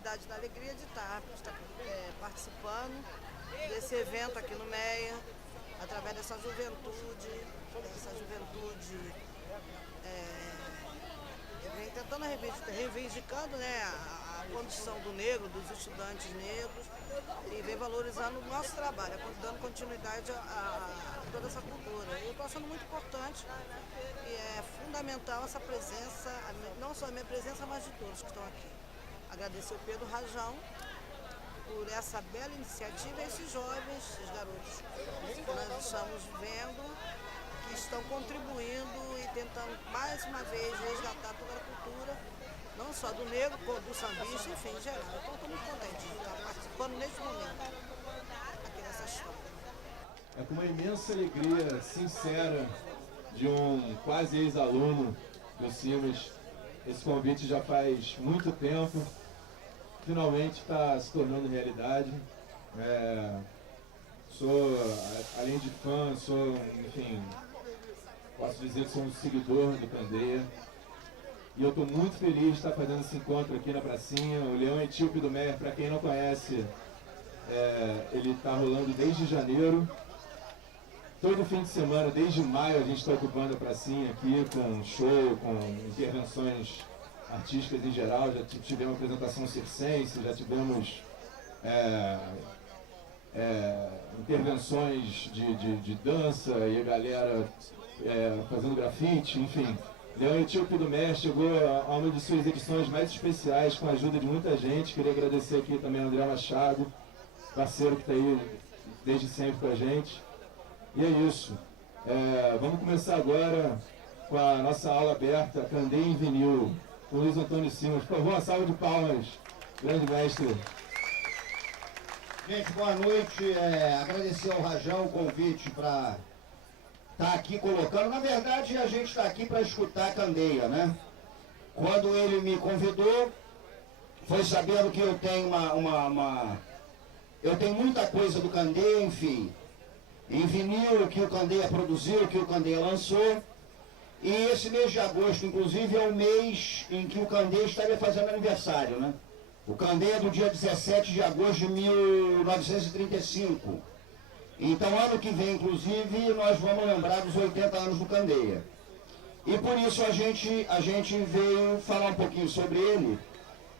Cidade da Alegria de estar participando desse evento aqui no MEA, através dessa juventude vem tentando reivindicando, né, a condição do negro, dos estudantes negros, e vem valorizando o nosso trabalho, dando continuidade a toda essa cultura. Eu estou achando muito importante e é fundamental essa presença, não só a minha presença, mas de todos que estão aqui. Agradecer o Pedro Rajão por essa bela iniciativa e esses jovens, esses garotos que nós estamos vendo, que estão contribuindo e tentando mais uma vez resgatar toda a cultura, não só do negro, como do sambista, enfim, em geral. Então estou muito contente de estar participando neste momento aqui nessa história. É com uma imensa alegria sincera de um quase ex-aluno do CIMAS. Esse convite já faz muito tempo, finalmente está se tornando realidade. Sou, além de fã, enfim, posso dizer que sou um seguidor do Candeia. E eu estou muito feliz de estar fazendo esse encontro aqui na pracinha. O Leão Etíope do MEA, para quem não conhece, ele está rolando desde janeiro. Todo fim de semana, desde maio, a gente está ocupando a pracinha aqui com show, com intervenções artísticas em geral. Já tivemos apresentação circense, já tivemos intervenções de dança e a galera fazendo grafite, enfim. Leão Etíope do MEA chegou a uma de suas edições mais especiais com a ajuda de muita gente. Queria agradecer aqui também ao André Machado, parceiro que está aí desde sempre com a gente. E é isso. Vamos começar agora com a nossa aula aberta, Candeia em Vinil, com o Luiz Antônio Simas. Por favor, uma salva de palmas, grande mestre. Gente, boa noite. Agradecer ao Rajão o convite para estar aqui colocando. Na verdade, a gente está aqui para escutar a Candeia, né? Quando ele me convidou, foi sabendo que eu tenho eu tenho muita coisa do Candeia, enfim, em vinil, que o Candeia produziu, que o Candeia lançou. E esse mês de agosto, inclusive, é o mês em que o Candeia estaria fazendo aniversário, né? O Candeia é do dia 17 de agosto de 1935. Então, ano que vem, inclusive, nós vamos lembrar dos 80 anos do Candeia. E por isso a gente veio falar um pouquinho sobre ele.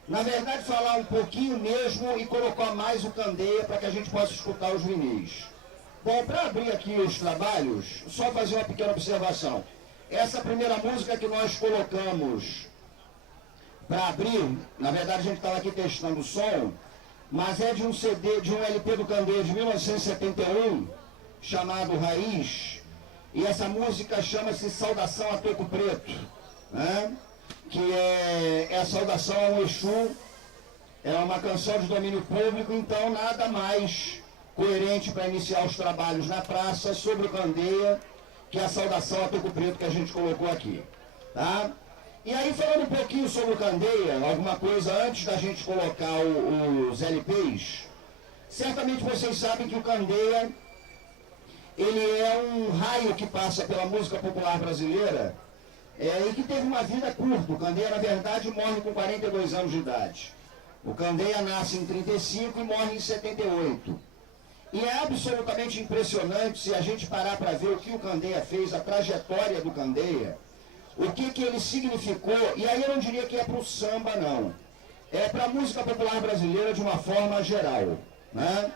Na verdade, falar um pouquinho mesmo e colocar mais o Candeia para que a gente possa escutar os vinis. Bom, para abrir aqui os trabalhos, só fazer uma pequena observação. Essa primeira música que nós colocamos para abrir, na verdade a gente estava aqui testando o som, mas é de um CD, de um LP do Candeia de 1971, chamado Raiz, e essa música chama-se Saudação a Toco Preto, né? Que é a saudação ao Exu, é uma canção de domínio público, então nada mais coerente para iniciar os trabalhos na praça sobre o Candeia, que é a saudação a Toco Preto que a gente colocou aqui, tá? E aí, falando um pouquinho sobre o Candeia, alguma coisa antes da gente colocar os LPs, certamente vocês sabem que o Candeia, ele é um raio que passa pela música popular brasileira, e que teve uma vida curta. O Candeia, na verdade, morre com 42 anos de idade. O Candeia nasce em 35 e morre em 78. E é absolutamente impressionante se a gente parar para ver o que o Candeia fez, a trajetória do Candeia, o que ele significou. E aí eu não diria que é para o samba, não. É para a música popular brasileira de uma forma geral, né?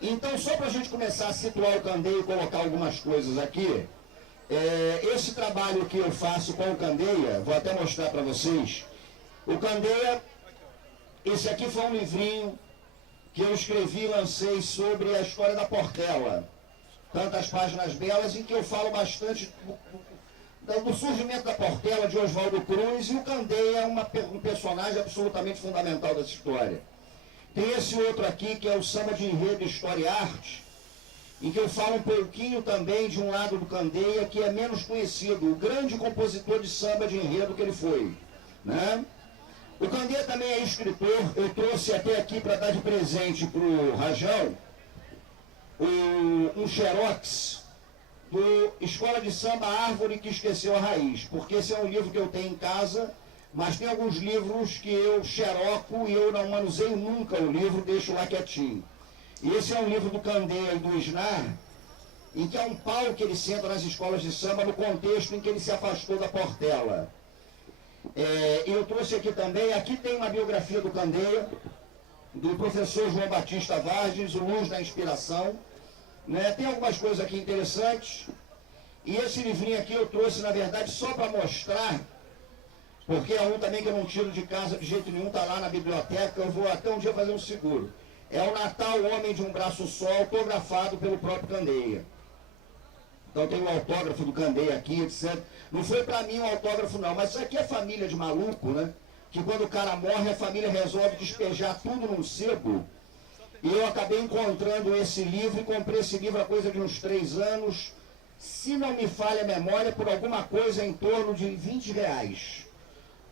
Então, só para a gente começar a situar o Candeia e colocar algumas coisas aqui, esse trabalho que eu faço com o Candeia, vou até mostrar para vocês. O Candeia, esse aqui foi um livrinho que eu escrevi e lancei sobre a história da Portela. Tantas páginas belas em que eu falo bastante do surgimento da Portela, de Oswaldo Cruz, e o Candeia é um personagem absolutamente fundamental dessa história. Tem esse outro aqui, que é o Samba de Enredo, História e Arte, em que eu falo um pouquinho também de um lado do Candeia que é menos conhecido, o grande compositor de samba de enredo que ele foi, né? O Candeia também é escritor. Eu trouxe até aqui para dar de presente para o Rajão um xerox do Escola de Samba Árvore que Esqueceu a Raiz, porque esse é um livro que eu tenho em casa, mas tem alguns livros que eu xeroco e eu não manuseio nunca o livro, deixo lá quietinho. E esse é um livro do Candeia e do Snar, em que é um pau que ele senta nas escolas de samba no contexto em que ele se afastou da Portela. Eu trouxe aqui também, aqui tem uma biografia do Candeia, do professor João Batista Vargas, o Luz da Inspiração, né? Tem algumas coisas aqui interessantes, e esse livrinho aqui eu trouxe, na verdade, só para mostrar, porque é um também que eu não tiro de casa de jeito nenhum, está lá na biblioteca, eu vou até um dia fazer um seguro. É o Natal, Homem de um Braço Só, autografado pelo próprio Candeia. Então tem o autógrafo do Candeia aqui, etc. Não foi para mim um autógrafo não, mas isso aqui é família de maluco, né? Que quando o cara morre, a família resolve despejar tudo num sebo. E eu acabei encontrando esse livro e comprei esse livro há coisa de uns 3 anos. Se não me falha a memória, por alguma coisa em torno de R$20,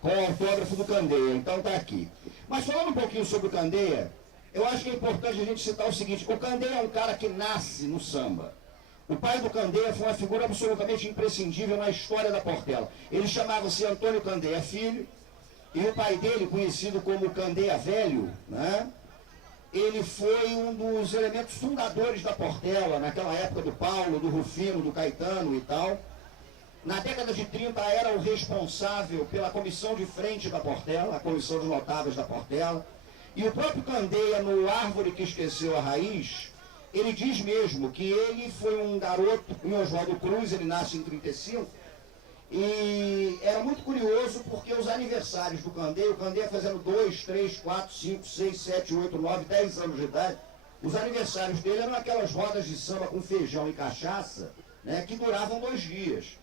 com o autógrafo do Candeia. Então tá aqui. Mas falando um pouquinho sobre o Candeia, eu acho que é importante a gente citar o seguinte: o Candeia é um cara que nasce no samba. O pai do Candeia foi uma figura absolutamente imprescindível na história da Portela. Ele chamava-se Antônio Candeia Filho, e o pai dele, conhecido como Candeia Velho, né? Ele foi um dos elementos fundadores da Portela, naquela época do Paulo, do Rufino, do Caetano e tal. Na década de 30 era o responsável pela comissão de frente da Portela, a comissão de notáveis da Portela. E o próprio Candeia, no Árvore que Esqueceu a Raiz, ele diz mesmo que ele foi um garoto em Oswaldo Cruz, ele nasce em 35, e era muito curioso porque os aniversários do Candeia, o Candeia fazendo 2, 3, 4, 5, 6, 7, 8, 9, 10 anos de idade, os aniversários dele eram aquelas rodas de samba com feijão e cachaça, né, que duravam 2 dias.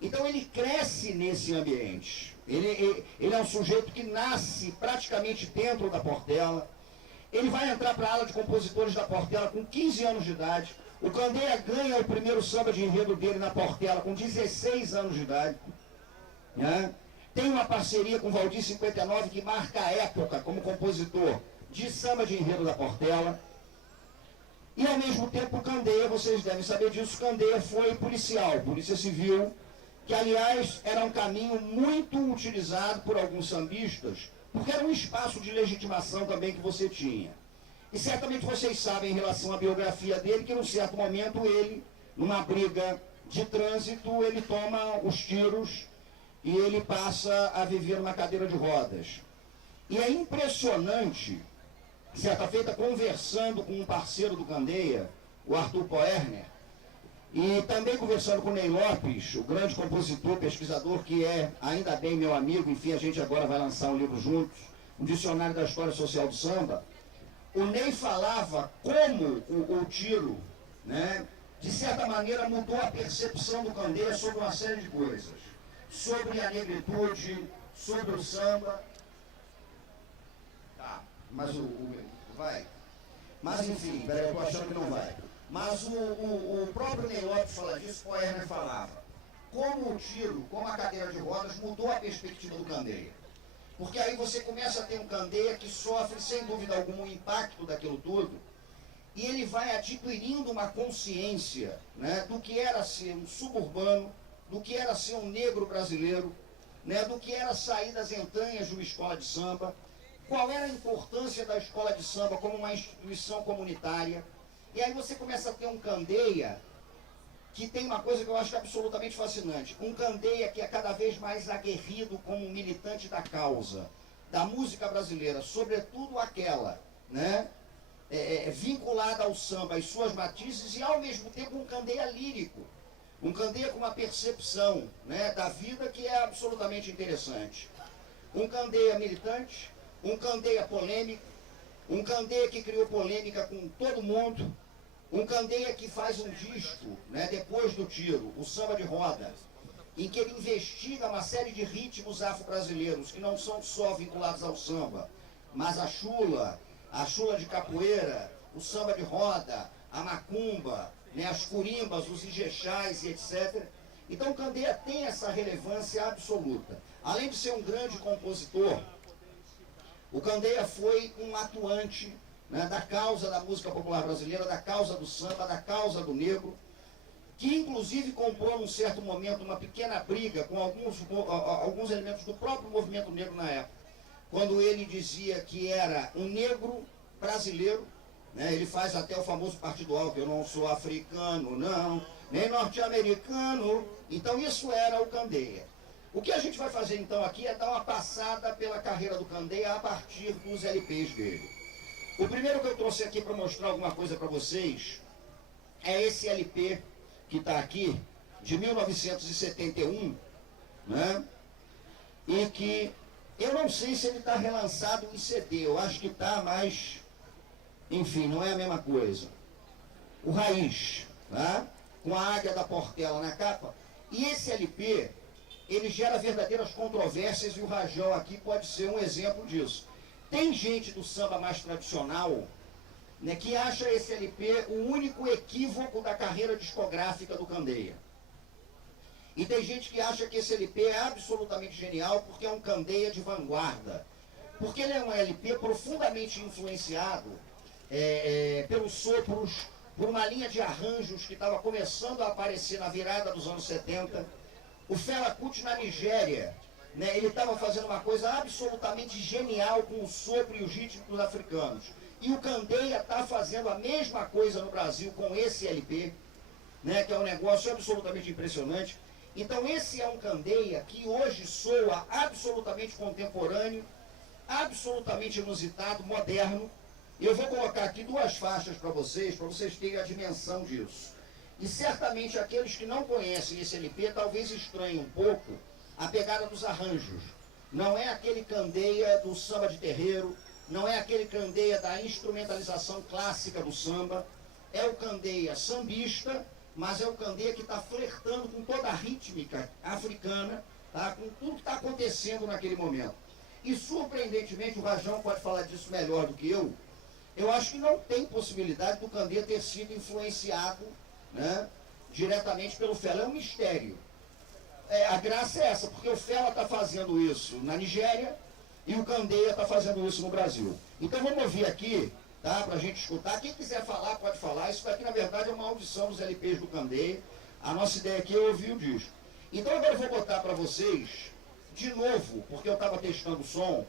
Então ele cresce nesse ambiente. Ele é um sujeito que nasce praticamente dentro da Portela. Ele vai entrar para a ala de compositores da Portela com 15 anos de idade. O Candeia ganha o primeiro samba de enredo dele na Portela com 16 anos de idade. Né? Tem uma parceria com o Valdir 59 que marca a época como compositor de samba de enredo da Portela. E ao mesmo tempo o Candeia, vocês devem saber disso, o Candeia foi policial, polícia civil, que aliás era um caminho muito utilizado por alguns sambistas, porque era um espaço de legitimação também que você tinha. E certamente vocês sabem em relação à biografia dele, que num certo momento ele, numa briga de trânsito, ele toma os tiros e ele passa a viver numa cadeira de rodas. E é impressionante, certa feita conversando com um parceiro do Candeia, o Arthur Poerner, e também conversando com o Ney Lopes, o grande compositor, pesquisador, que é, ainda bem, meu amigo, enfim, a gente agora vai lançar um livro juntos, um dicionário da história social do samba. O Ney falava como o tiro, né, de certa maneira, mudou a percepção do Candeia sobre uma série de coisas. Sobre a negritude, sobre o samba. Tá, mas vai. Mas enfim, peraí, eu tô achando que não vai. Mas o próprio Ney Lopes fala disso, o Poerner falava. Como o tiro, como a cadeira de rodas, mudou a perspectiva do Candeia. Porque aí você começa a ter um Candeia que sofre, sem dúvida alguma, o impacto daquilo tudo, e ele vai adquirindo uma consciência, né, do que era ser um suburbano, do que era ser um negro brasileiro, né, do que era sair das entranhas de uma escola de samba, qual era a importância da escola de samba como uma instituição comunitária. E aí você começa a ter um Candeia que tem uma coisa que eu acho absolutamente fascinante. Um Candeia que é cada vez mais aguerrido como um militante da causa, da música brasileira, sobretudo aquela, né, vinculada ao samba, às suas matizes, e ao mesmo tempo um Candeia lírico. Um Candeia com uma percepção, né, da vida que é absolutamente interessante. Um Candeia militante, um Candeia polêmico, um Candeia que criou polêmica com todo mundo, um Candeia que faz um disco, né, depois do tiro, o Samba de Roda, em que ele investiga uma série de ritmos afro-brasileiros que não são só vinculados ao samba, mas a chula de capoeira, o samba de roda, a macumba, né, as curimbas, os ijexás e etc. Então o Candeia tem essa relevância absoluta. Além de ser um grande compositor, o Candeia foi um atuante, né, da causa da música popular brasileira, da causa do samba, da causa do negro. que inclusive comprou num certo momento uma pequena briga com alguns elementos do próprio movimento negro na época, quando ele dizia que era um negro brasileiro, né? Ele faz até o famoso partido alto, eu não sou africano, não, nem norte-americano. Então isso era o Candeia. O que a gente vai fazer então aqui é dar uma passada pela carreira do Candeia a partir dos LPs dele. O primeiro que eu trouxe aqui para mostrar alguma coisa para vocês é esse LP que está aqui, de 1971, né? E que eu não sei se ele está relançado em CD, eu acho que está, mas enfim, não é a mesma coisa. O Raiz, né? Com a Águia da Portela na capa. E esse LP, ele gera verdadeiras controvérsias e o Rajão aqui pode ser um exemplo disso. Tem gente do samba mais tradicional, né, que acha esse LP o único equívoco da carreira discográfica do Candeia. E tem gente que acha que esse LP é absolutamente genial porque é um Candeia de vanguarda. Porque ele é um LP profundamente influenciado pelos sopros, por uma linha de arranjos que estava começando a aparecer na virada dos anos 70. O Fela Kuti na Nigéria, né, ele estava fazendo uma coisa absolutamente genial com o sopro e os ritmos africanos. E o Candeia está fazendo a mesma coisa no Brasil com esse LP, né, que é um negócio absolutamente impressionante. Então esse é um Candeia que hoje soa absolutamente contemporâneo, absolutamente inusitado, moderno. Eu vou colocar aqui duas faixas para vocês terem a dimensão disso. E certamente aqueles que não conhecem esse LP talvez estranhem um pouco a pegada dos arranjos. Não é aquele Candeia do samba de terreiro, não é aquele Candeia da instrumentalização clássica do samba, é o Candeia sambista, mas é o Candeia que está flertando com toda a rítmica africana, tá? Com tudo que está acontecendo naquele momento. E surpreendentemente, o Rajão pode falar disso melhor do que eu acho que não tem possibilidade do Candeia ter sido influenciado, né, diretamente pelo Fela. É um mistério. A graça é essa, porque o Fela está fazendo isso na Nigéria e o Candeia está fazendo isso no Brasil. Então vamos ouvir aqui, tá, para a gente escutar. Quem quiser falar, pode falar. Isso daqui, na verdade, é uma audição dos LPs do Candeia. A nossa ideia aqui é ouvir o disco. Então agora eu vou botar para vocês, de novo, porque eu estava testando o som,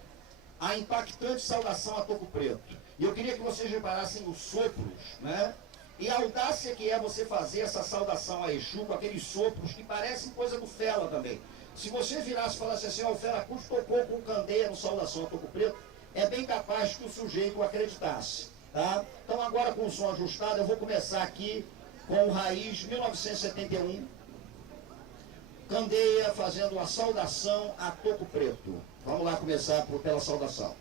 a impactante saudação a Toco Preto. E eu queria que vocês reparassem os sopros, né? E a audácia que é você fazer essa saudação a Exu com aqueles sopros que parecem coisa do Fela também. Se você virasse e falasse assim, ó, o Fela Kuti tocou com o Candeia no Saudação a Toco Preto, é bem capaz que o sujeito acreditasse, tá? Então agora com o som ajustado, eu vou começar aqui com o Raiz 1971, Candeia fazendo a saudação a Toco Preto. Vamos lá começar pela saudação.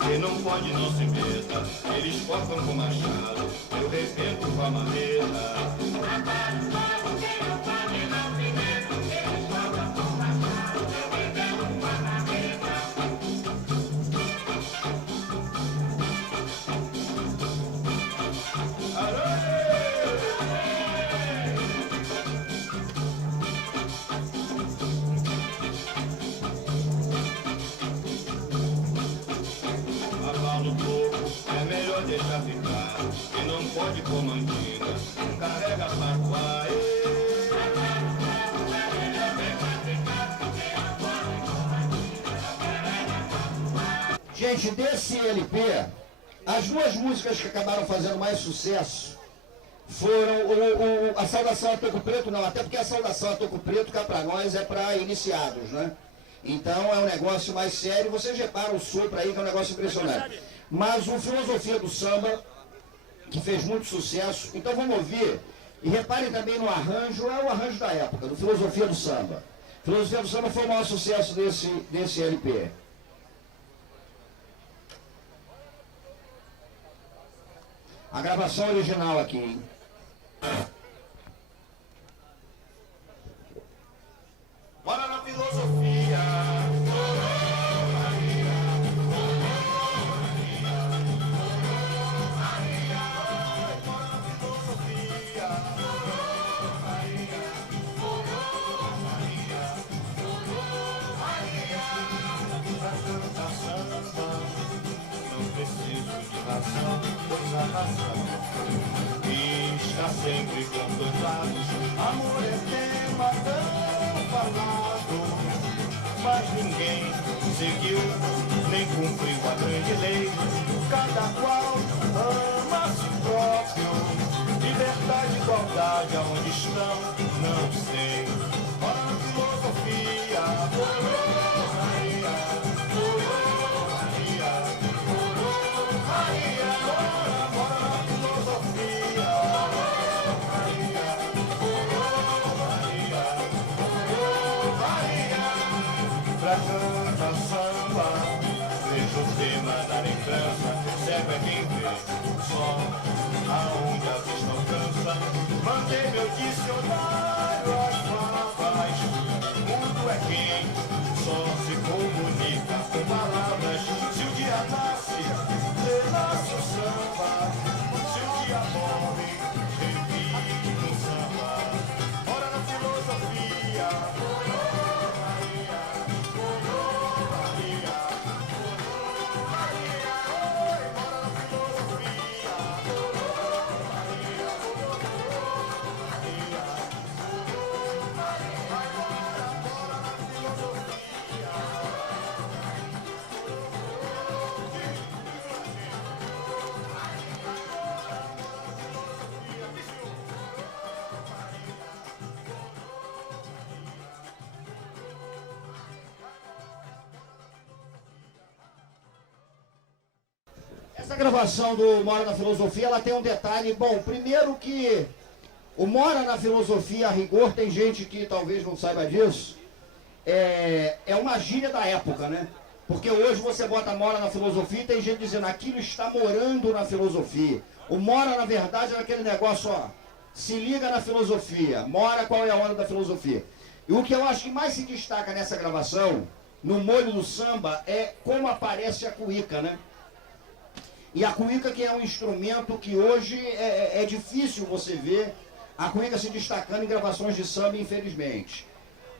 Quem não pode não se meta, eles cortam com machado, eu rebento com a marreta. Quem não pode não se meta, eles cortam com machado, eu rebento com a marreta. É melhor deixar ficar, quem não pode pôr mandinga, não carrega patuá. Gente, desse LP, as duas músicas que acabaram fazendo mais sucesso foram a Saudação a Toco Preto, não, até porque a Saudação a Toco Preto, cá pra nós, é para iniciados, né? Então é um negócio mais sério, vocês reparam o sopro aí, que é um negócio impressionante. Mas o Filosofia do Samba, que fez muito sucesso, então vamos ouvir, e reparem também no arranjo, é o arranjo da época, do Filosofia do Samba. Filosofia do Samba foi o maior sucesso desse LP. A gravação original aqui, hein? Bora na filosofia. coração e está sempre com dois lados. Amor é tema tão falado, mas ninguém seguiu, nem cumpriu a grande lei. Cada qual ama a si próprio. Liberdade e igualdade aonde estão, não sei. Ora na filosofia, Maria, Maria, Maria, ora na filosofia, Maria, Maria, Maria, pra cantar samba, veja o tema da lembrança, serve a quem vê só aonde a vista alcança. Mandei meu dicionário às palavras. Mundo é quem só se comunica com palavras. Se o dia nasce, renasce o samba. Se o dia morre, revive o samba. Ora na filosofia, Maria, Maria, Maria, ora na filosofia. Essa gravação do Mora na Filosofia, ela tem um detalhe. Bom, primeiro que o Mora na Filosofia, a rigor, tem gente que talvez não saiba disso, é uma gíria da época, né? Porque hoje você bota Mora na Filosofia e tem gente dizendo aquilo está morando na filosofia. O Mora, na verdade, é aquele negócio, ó, se liga na filosofia, mora qual é a hora da filosofia. E o que eu acho que mais se destaca nessa gravação, no molho do samba, é como aparece a cuíca, né? E a cuíca, que é um instrumento que hoje é difícil você ver a cuíca se destacando em gravações de samba, infelizmente.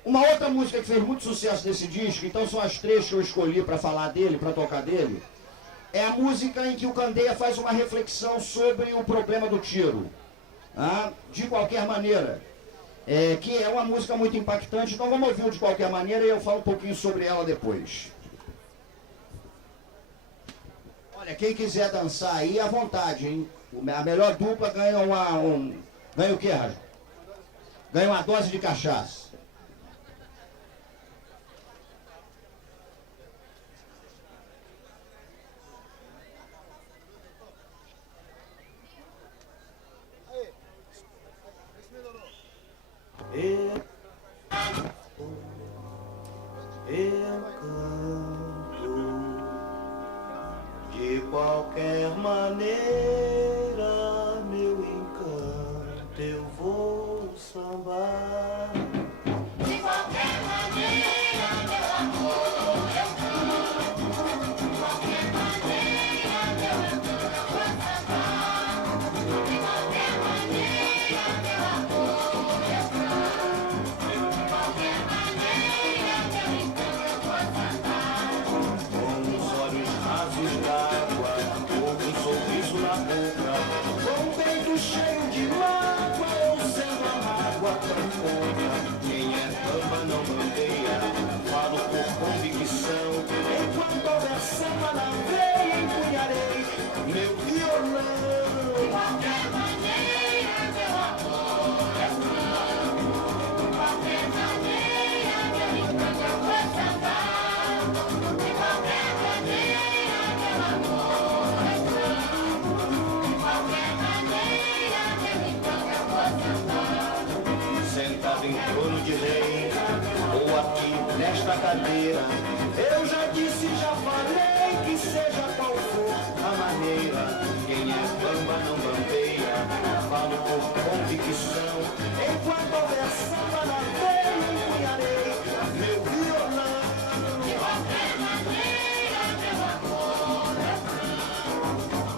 Uma outra música que fez muito sucesso desse disco, então são as três que eu escolhi para falar dele, para tocar dele, é a música em que o Candeia faz uma reflexão sobre o problema do tiro. De qualquer maneira, que é uma música muito impactante, então vamos ouvir de qualquer maneira e eu falo um pouquinho sobre ela depois. Olha, quem quiser dançar aí, à vontade, hein? A melhor dupla ganha ganha o quê, Rajo? Ganha uma dose de cachaça. De qualquer maneira, meu encanto, eu vou sambar. De qualquer maneira, meu amor, eu canto. De qualquer maneira, meu encanto, eu vou sambar. De qualquer maneira, meu amor, eu canto. De qualquer maneira, meu encanto, eu vou sambar. Com os olhos rasos d'água, ou com um sorriso na boca, com um peito cheio de mágoa, ou sendo a mágoa profunda. Quem é bamba não bandeia, falo por convicção. Enquanto houver samba na veia, empunharei meu violão. De qualquer maneira, meu amor, eu canto. De qualquer maneira, meu encanto, eu vou sambar. De qualquer maneira, meu amor, eu canto. De qualquer maneira, meu encanto, eu vou sambar. Sentado em trono de rei, ou aqui nesta cadeira, eu já disse, já falei, que seja qual for a maneira. Quem é bamba não bambeia, falo por convicção. Enquanto houver samba na veia, empunharei meu violão. De qualquer maneira, meu amor, eu canto.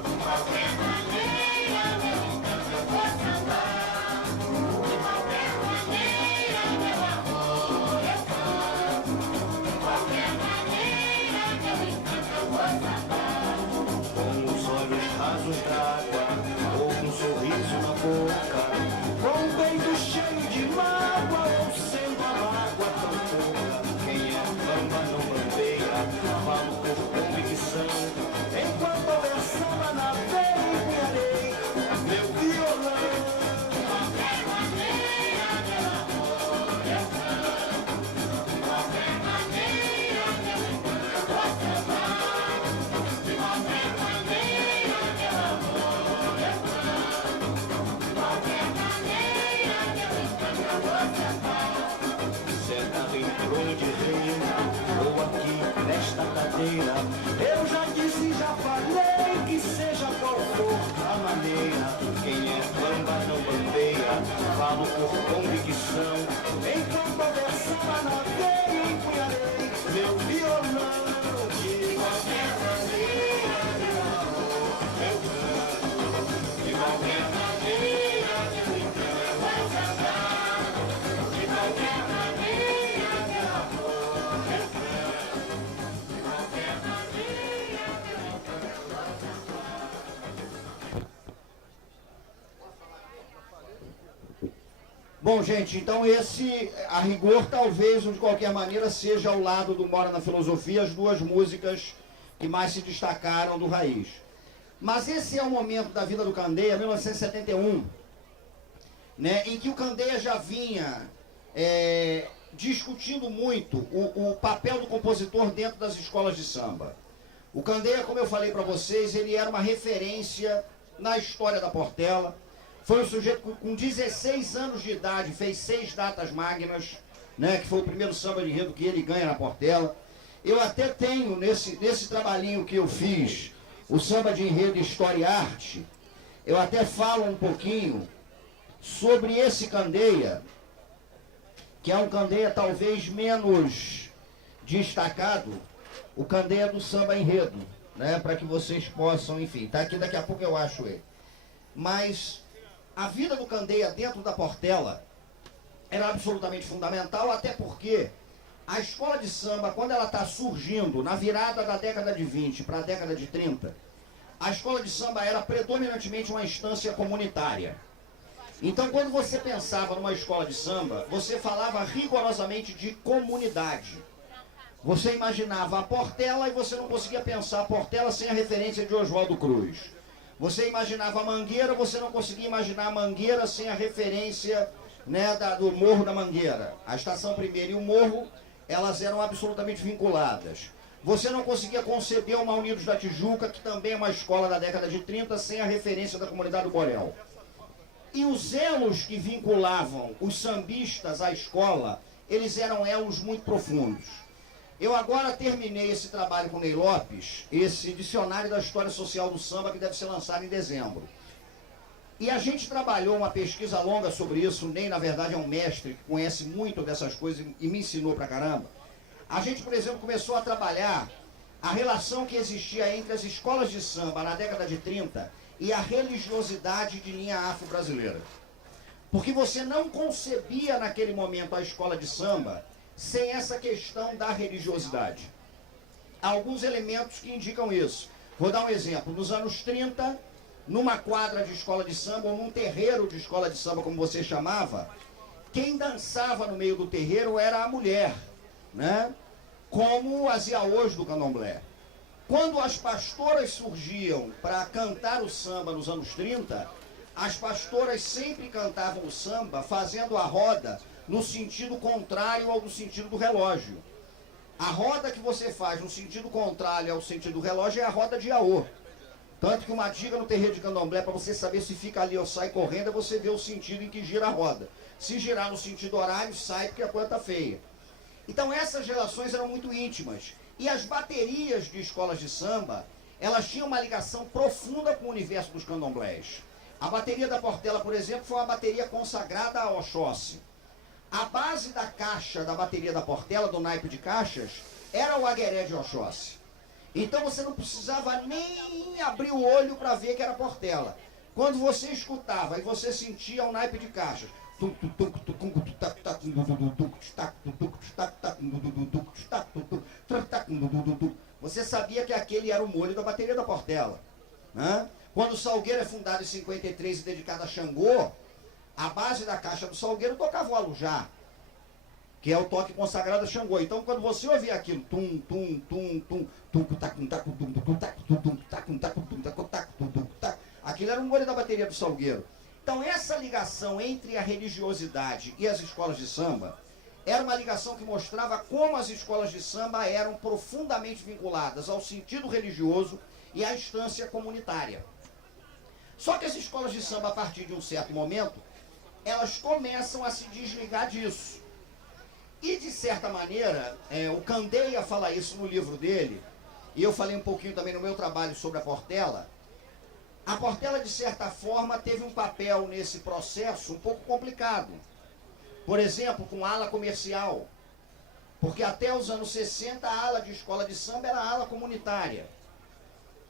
De qualquer maneira, meu encanto, eu vou sambar. De qualquer maneira, meu amor, eu canto. De qualquer maneira, meu encanto, eu vou sambar. Com os olhos rasos d'água, falo por convicção. Enquanto houver samba na veia, empunharei meu violão. De qualquer maneira de amor eu canto, de qualquer maneira de me canto eu cantar, de qualquer maneira de amor eu canto, de qualquer maneira de me canto eu cantar. Bom, gente, então esse, a rigor, talvez, de qualquer maneira, seja ao lado do Mora na Filosofia, as duas músicas que mais se destacaram do Raiz. Mas esse é o momento da vida do Candeia, 1971, né, em que o Candeia já vinha discutindo muito o papel do compositor dentro das escolas de samba. O Candeia, como eu falei para vocês, ele era uma referência na história da Portela. Foi um sujeito que com 16 anos de idade fez 6 datas magnas, né, que foi o primeiro samba de enredo que ele ganha na Portela. Eu até tenho, nesse trabalhinho que eu fiz, o samba de enredo História e Arte, eu até falo um pouquinho sobre esse Candeia, que é um Candeia talvez menos destacado, o Candeia do samba enredo, né, para que vocês possam, enfim, tá aqui, daqui a pouco eu acho ele. Mas a vida do Candeia dentro da Portela era absolutamente fundamental, até porque a escola de samba, quando ela está surgindo na virada da década de 20 para a década de 30, a escola de samba era predominantemente uma instância comunitária. Então, quando você pensava numa escola de samba, você falava rigorosamente de comunidade. Você imaginava a Portela e você não conseguia pensar a Portela sem a referência de Oswaldo Cruz. Você imaginava a Mangueira, você não conseguia imaginar a Mangueira sem a referência, né, do Morro da Mangueira. A Estação Primeira e o Morro, elas eram absolutamente vinculadas. Você não conseguia conceber uma Unidos da Tijuca, que também é uma escola da década de 30, sem a referência da comunidade do Borel. E os elos que vinculavam os sambistas à escola, eles eram elos muito profundos. Eu agora terminei esse trabalho com o Ney Lopes, esse dicionário da história social do samba, que deve ser lançado em dezembro. E a gente trabalhou uma pesquisa longa sobre isso. O Ney, na verdade, é um mestre que conhece muito dessas coisas e me ensinou pra caramba. A gente, por exemplo, começou a trabalhar a relação que existia entre as escolas de samba na década de 30 e a religiosidade de linha afro-brasileira. Porque você não concebia naquele momento a escola de samba sem essa questão da religiosidade. Há alguns elementos que indicam isso. Vou dar um exemplo. Nos anos 30, numa quadra de escola de samba, ou num terreiro de escola de samba, como você chamava, quem dançava no meio do terreiro era a mulher, né? Como as iaôs do candomblé. Quando as pastoras surgiam para cantar o samba nos anos 30, as pastoras sempre cantavam o samba fazendo a roda no sentido contrário ao do sentido do relógio. A roda que você faz no sentido contrário ao sentido do relógio é a roda de iaô. Tanto que uma dica no terreiro de candomblé, para você saber se fica ali ou sai correndo, é você ver o sentido em que gira a roda. Se girar no sentido horário, sai porque a coisa está feia. Então essas relações eram muito íntimas. E as baterias de escolas de samba, elas tinham uma ligação profunda com o universo dos candomblés. A bateria da Portela, por exemplo, foi uma bateria consagrada a Oxóssi. A base da caixa da bateria da Portela, do naipe de caixas, era o agueré de Oxóssi. Então você não precisava nem abrir o olho para ver que era Portela. Quando você escutava e você sentia o naipe de caixas, você sabia que aquele era o molho da bateria da Portela, né? Quando o Salgueiro é fundado em 53 e dedicado a Xangô, a base da caixa do Salgueiro tocava o alujá, que é o toque consagrado a Xangô. Então, quando você ouvia aquilo, aquilo era um molho da bateria do Salgueiro. Então, essa ligação entre a religiosidade e as escolas de samba era uma ligação que mostrava como as escolas de samba eram profundamente vinculadas ao sentido religioso e à instância comunitária. Só que as escolas de samba, a partir de um certo momento, elas começam a se desligar disso. E, de certa maneira, o Candeia fala isso no livro dele, e eu falei um pouquinho também no meu trabalho sobre a Portela, A Portela, de certa forma, teve um papel nesse processo um pouco complicado. Por exemplo, com ala comercial. Porque até os anos 60, a ala de escola de samba era a ala comunitária.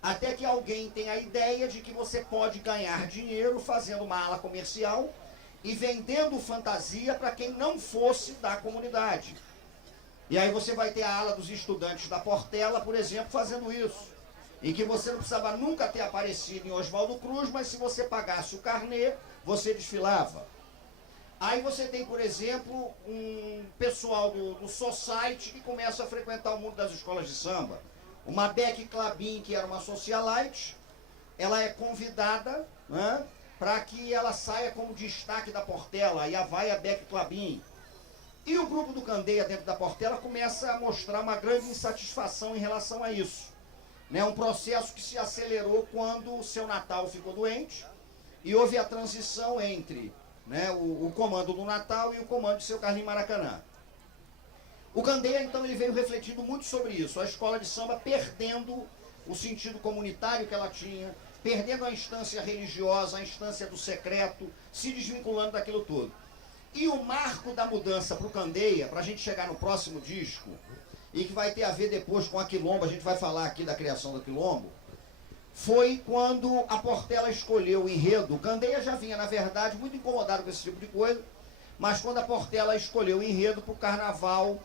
Até que alguém tem a ideia de que você pode ganhar dinheiro fazendo uma ala comercial e vendendo fantasia para quem não fosse da comunidade. E aí você vai ter a ala dos estudantes da Portela, por exemplo, fazendo isso. Em que você não precisava nunca ter aparecido em Oswaldo Cruz, mas se você pagasse o carnê, você desfilava. Aí você tem, por exemplo, um pessoal do Society que começa a frequentar o mundo das escolas de samba. Uma Beck Clabin, que era uma socialite, ela é convidada, né, para que ela saia como destaque da Portela, e vai a Beck Clabin. E o grupo do Candeia dentro da Portela começa a mostrar uma grande insatisfação em relação a isso. Né, um processo que se acelerou quando o Seu Natal ficou doente e houve a transição entre, né, o comando do Natal e o comando de Seu Carlinhos Maracanã. O Candeia, então, ele veio refletindo muito sobre isso. A escola de samba perdendo o sentido comunitário que ela tinha, perdendo a instância religiosa, a instância do secreto, se desvinculando daquilo tudo. E o marco da mudança para o Candeia, para a gente chegar no próximo disco, e que vai ter a ver depois com a Quilombo, a gente vai falar aqui da criação da Quilombo, foi quando a Portela escolheu o enredo. O Candeia já vinha, na verdade, muito incomodado com esse tipo de coisa, mas quando a Portela escolheu o enredo para o Carnaval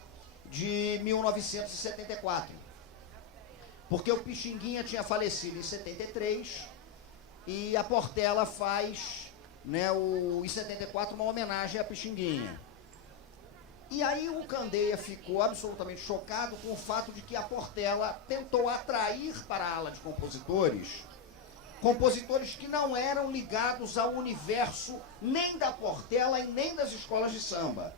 de 1974. Porque o Pixinguinha tinha falecido em 73 e a Portela faz, né, em 74 uma homenagem a Pixinguinha. E aí o Candeia ficou absolutamente chocado com o fato de que a Portela tentou atrair para a ala de compositores que não eram ligados ao universo nem da Portela e nem das escolas de samba.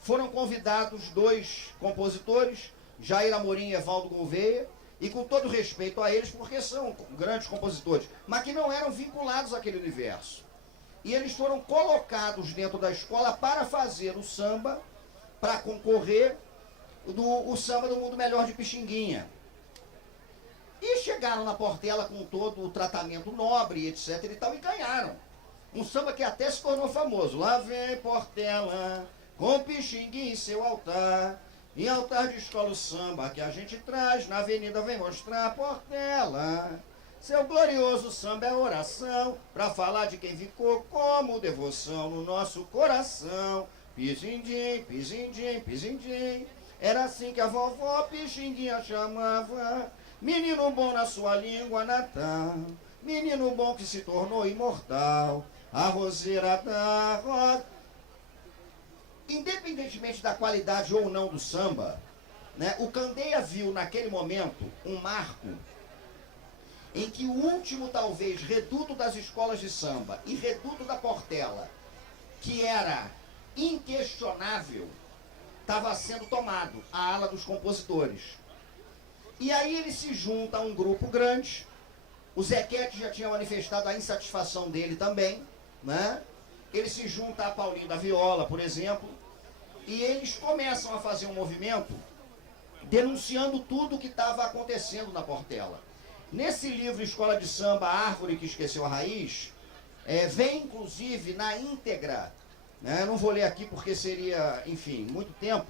Foram convidados 2 compositores, Jair Amorim e Evaldo Gouveia, e com todo respeito a eles, porque são grandes compositores, mas que não eram vinculados àquele universo. E eles foram colocados dentro da escola para fazer o samba, para concorrer o samba do Mundo Melhor de Pixinguinha. E chegaram na Portela com todo o tratamento nobre, etc. e tal, e ganharam. Um samba que até se tornou famoso. Lá vem Portela, com Pixinguinha em seu altar, em altar de escola o samba que a gente traz, na avenida vem mostrar a Portela. Seu glorioso samba é oração, pra falar de quem ficou como devoção no nosso coração. Pisindim, pisindim, pisindim, era assim que a vovó Pixinguinha chamava. Menino bom na sua língua natal, menino bom que se tornou imortal, a roseira da rosa. Independentemente da qualidade ou não do samba, né, o Candeia viu naquele momento um marco em que o último, talvez, reduto das escolas de samba e reduto da Portela, que era inquestionável, estava sendo tomado, a ala dos compositores. E aí ele se junta a um grupo grande. O Zequete já tinha manifestado a insatisfação dele também, né? Ele se junta a Paulinho da Viola, por exemplo, e eles começam a fazer um movimento denunciando tudo o que estava acontecendo na Portela. Nesse livro Escola de Samba, A Árvore que Esqueceu a Raiz, vem inclusive na íntegra, né? Eu não vou ler aqui porque seria, enfim, muito tempo,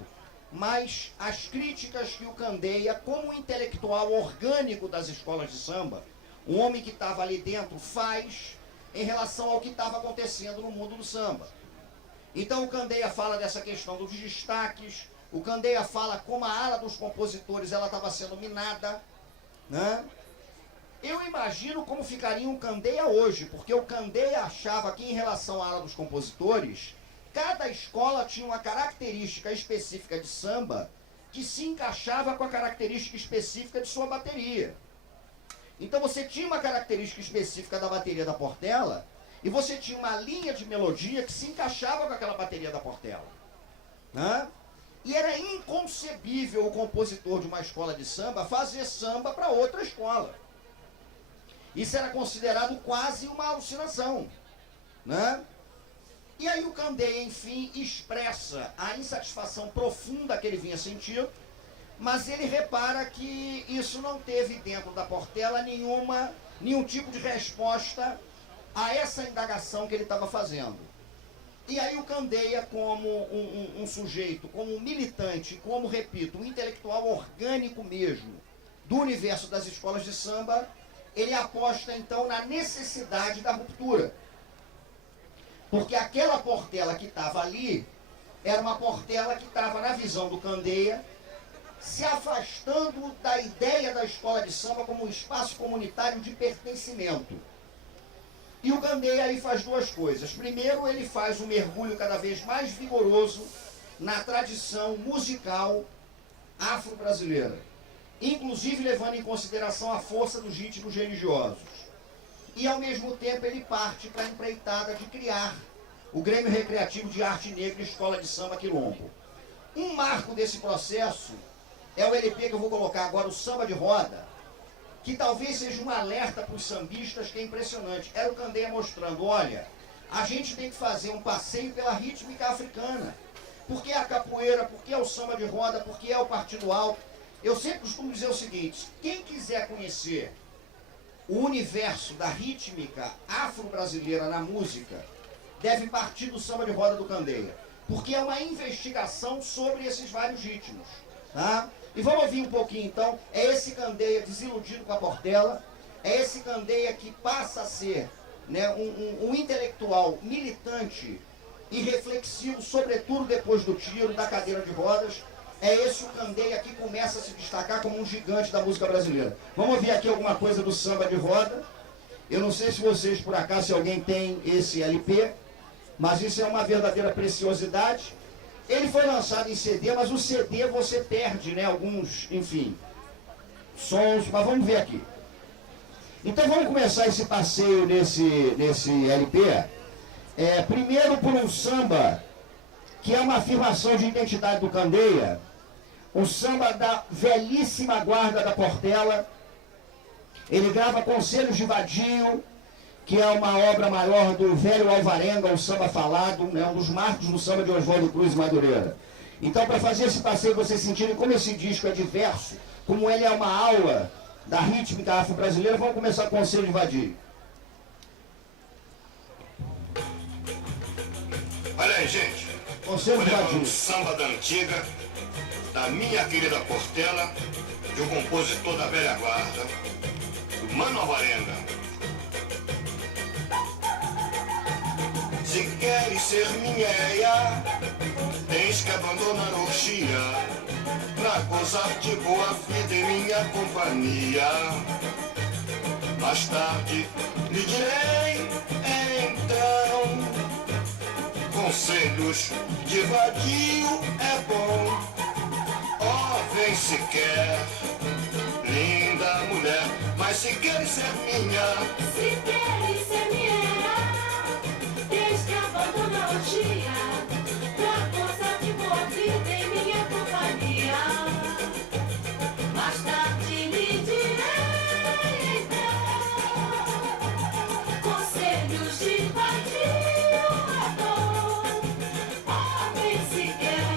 mas as críticas que o Candeia, como intelectual orgânico das escolas de samba, um homem que estava ali dentro, faz em relação ao que estava acontecendo no mundo do samba. Então o Candeia fala dessa questão dos destaques, o Candeia fala como a ala dos compositores ela estava sendo minada, né? Eu imagino como ficaria um Candeia hoje, porque o Candeia achava que em relação à ala dos compositores, cada escola tinha uma característica específica de samba que se encaixava com a característica específica de sua bateria. Então você tinha uma característica específica da bateria da Portela e você tinha uma linha de melodia que se encaixava com aquela bateria da Portela, né? E era inconcebível o compositor de uma escola de samba fazer samba para outra escola. Isso era considerado quase uma alucinação, né? E aí o Candeia, enfim, expressa a insatisfação profunda que ele vinha sentindo, mas ele repara que isso não teve dentro da Portela nenhum tipo de resposta a essa indagação que ele estava fazendo. E aí o Candeia, como um sujeito, como um militante, como, repito, um intelectual orgânico mesmo do universo das escolas de samba, ele aposta então na necessidade da ruptura. Porque aquela Portela que estava ali era uma Portela que estava, na visão do Candeia, se afastando da ideia da escola de samba como um espaço comunitário de pertencimento. E o Candeia aí faz duas coisas. Primeiro, ele faz um mergulho cada vez mais vigoroso na tradição musical afro-brasileira, inclusive levando em consideração a força dos ritmos religiosos. E, ao mesmo tempo, ele parte para a empreitada de criar o Grêmio Recreativo de Arte Negra e Escola de Samba Quilombo. Um marco desse processo é o LP que eu vou colocar agora, o Samba de Roda, que talvez seja um alerta para os sambistas que é impressionante. Era o Candeia mostrando, olha, a gente tem que fazer um passeio pela rítmica africana. Por que a capoeira, por que é o samba de roda, por que é o partido alto? Eu sempre costumo dizer o seguinte, quem quiser conhecer o universo da rítmica afro-brasileira na música, deve partir do samba de roda do Candeia, porque é uma investigação sobre esses vários ritmos, tá? E vamos ouvir um pouquinho então. É esse Candeia desiludido com a Portela, é esse Candeia que passa a ser, né, um intelectual militante e reflexivo, sobretudo depois do tiro, da cadeira de rodas. É esse o Candeia que começa a se destacar como um gigante da música brasileira. Vamos ouvir aqui alguma coisa do Samba de Roda. Eu não sei se vocês, por acaso, se alguém tem esse LP, mas isso é uma verdadeira preciosidade. Ele foi lançado em CD, mas o CD você perde, né, alguns, enfim, sons, mas vamos ver aqui. Então vamos começar esse passeio nesse LP, primeiro por um samba, que é uma afirmação de identidade do Candeia, um samba da velhíssima guarda da Portela. Ele grava Conselhos de Vadio, que é uma obra maior do velho Alvarenga, o samba falado, né, um dos marcos do samba de Oswaldo Cruz e Madureira. Então, para fazer esse passeio, vocês sentirem como esse disco é diverso, como ele é uma aula da rítmica afro-brasileira, vamos começar com o Conselho de Vadio. Olha aí, gente. Conselho de Vadio. Um samba da antiga, da minha querida Portela, de um compositor da velha guarda, do Mano Alvarenga. Se queres ser minha, tens que abandonar a orgia pra gozar de boa vida em minha companhia. Mais tarde lhe direi, então, conselhos de vadio é bom. Oh, vem se quer, linda mulher, mas se queres ser minha, se queres ser minha, tens que abandonar o dia pra gozar de boa vida em minha companhia. Mais tarde lhe direi, então, conselhos de vadio é bom. Homem se quer,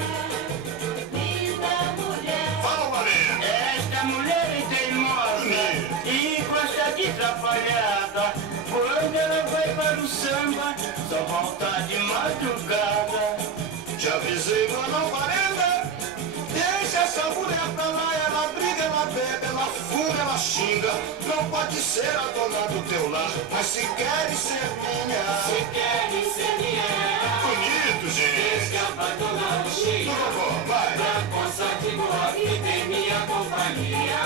linda mulher. fala, Valendo. Esta mulher é teimosa e gosta de atrapalhada. Quando ela vai para o samba, só volta de madrugada. Te avisei, Mano Alvarenga, deixa essa mulher pra lá, ela briga, ela bebe, ela fuma, ela xinga. Não pode ser a dona do teu lar, mas se queres ser minha, Se queres ser minha, bonito, tens gente. que abandonar o dia Vai. pra gozar de boa vida em minha companhia.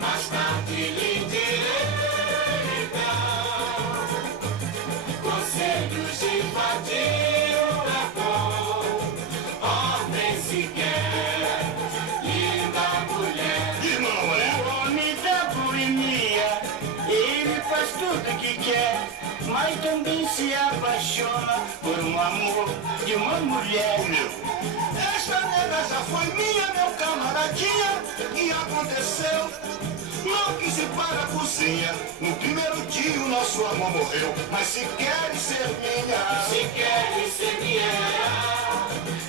Mais tarde lhe direi, então, conselhos de vadio é bom. Homem se quer, linda mulher. E Mano Alvarenga, O homem da boemia, ele faz tudo que quer, mas também se apaixona por um amor de uma mulher. comigo. Esta nega já foi minha, meu camaradinha, e aconteceu. Não quis ir para a cozinha, no primeiro dia o nosso amor morreu. Mas se queres ser minha, Se queres ser minha,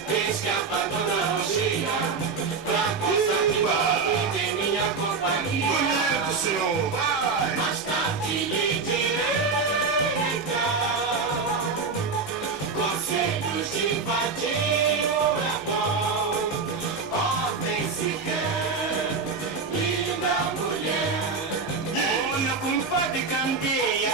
tens que abandonar o dia pra senhor, vai! Mais tarde lhe direi então, conselhos de vadio é bom. Ordem se quer, linda mulher. Ô, meu compadre Candeia,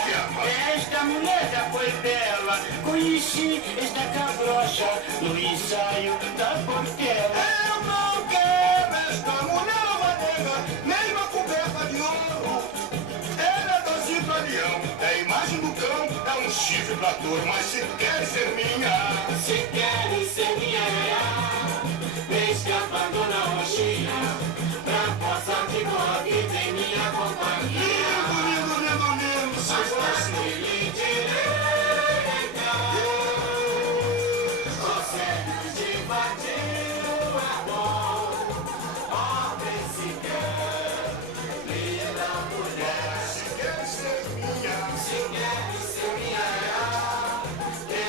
esta mulher já foi bela. Conheci esta cabrocha no ensaio da Portela. Eu não quero esta mulher, uma nega, mesmo a coberta de ouro. Ela é doce pra leão, é a imagem do cão, é um chifre pra touro, mas se quer ser minha, Se queres ser minha vem escapando na roxinha, pra poça de boa que tem minha companhia. lindo, lindo, lindo, lindo, Mais seu tarde doce. lhe direi então, conselhos de vadio é bom. Ordem se quer, linda mulher. Se quer ser minha, Se queres ser minha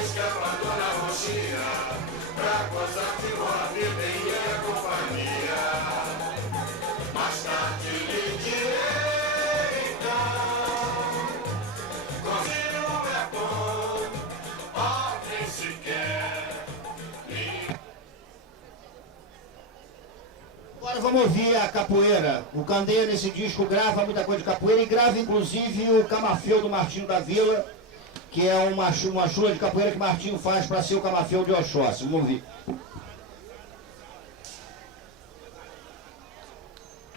escapando na roxinha, pra gozar de boa vida em minha companhia. Mais tarde lhe direi então, conselho é bom, ordem se quer. Agora vamos ouvir a capoeira. O Candeia nesse disco grava muita coisa de capoeira e grava inclusive o Camafeu do Martinho da Vila, que é uma chula de capoeira que Martinho faz para ser o Camafeu de Oxóssi. Vamos ouvir.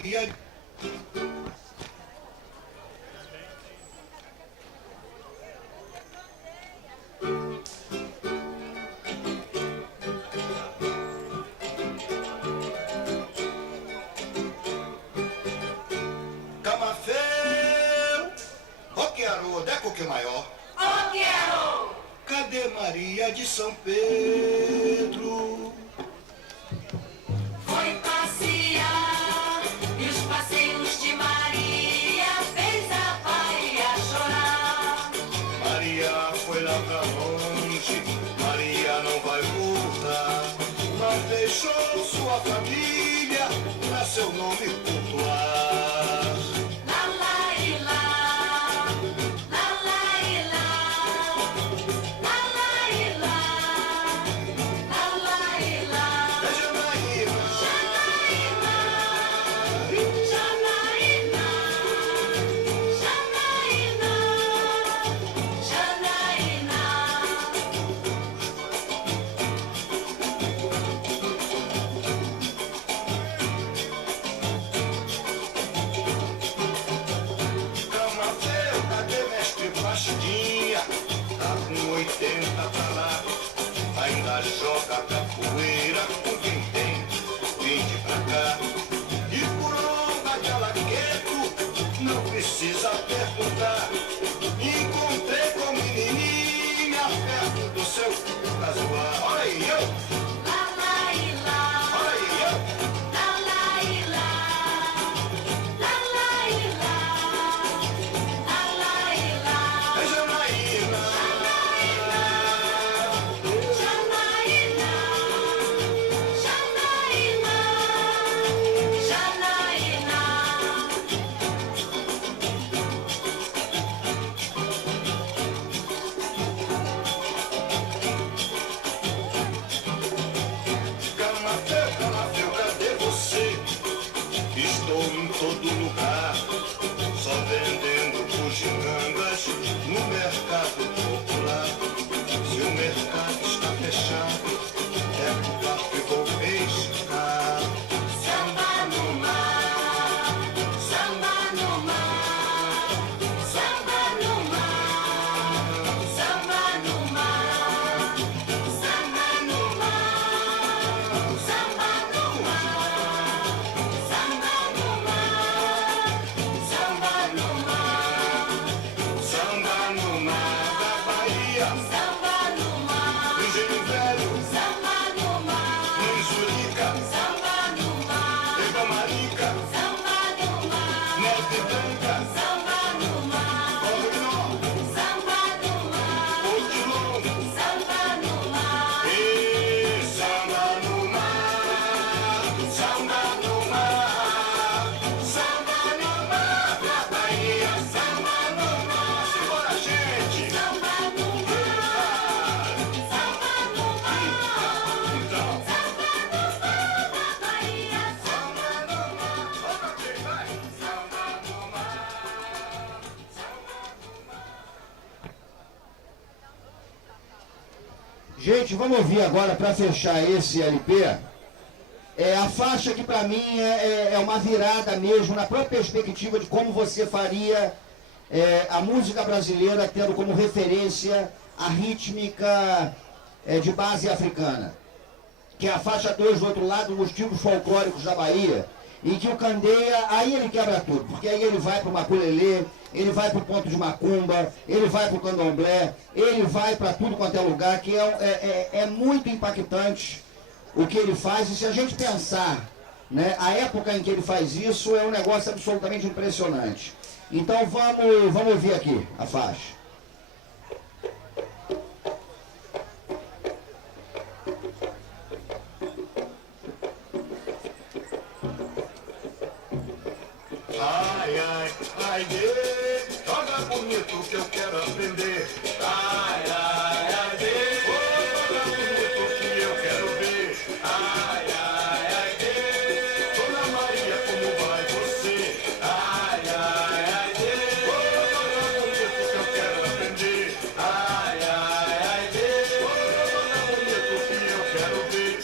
e a... Camafeu, roqueiro, deco que maior. Cadê Maria de São Pedro? Foi passear e os passeios de Maria fez a Bahia chorar. Maria foi lá pra longe, Maria não vai voltar. Mas deixou sua família pra seu nome cultuar. Lá, lá, e lá, lá, lá, e lá, lá, lá, e lá, lá, lá, e lá. É Janaína, Janaína, Janaína, Janaína, Janaína. Gente, vamos ouvir agora, para fechar esse LP, a faixa que para mim é uma virada mesmo, na própria perspectiva de como você faria a música brasileira tendo como referência a rítmica de base africana, que é a faixa 2 do outro lado, nos tipos folclóricos da Bahia, em que o Candeia, aí ele quebra tudo, porque aí ele vai para o maculelê, ele vai para o ponto de macumba, ele vai para o candomblé, ele vai para tudo quanto é lugar, que é muito impactante o que ele faz. E se a gente pensar, né, a época em que ele faz isso, é um negócio absolutamente impressionante. Então vamos ouvir aqui a faixa. Ai, ai, ai, joga bonito que eu quero aprender. Ai, ai, ai, joga bonito que eu quero ver. Ai, ai, ai, Dona Maria, como vai você? Ai, ai, ai, joga bonito que eu quero aprender. Ai, ai, ai, joga bonito que eu quero ver.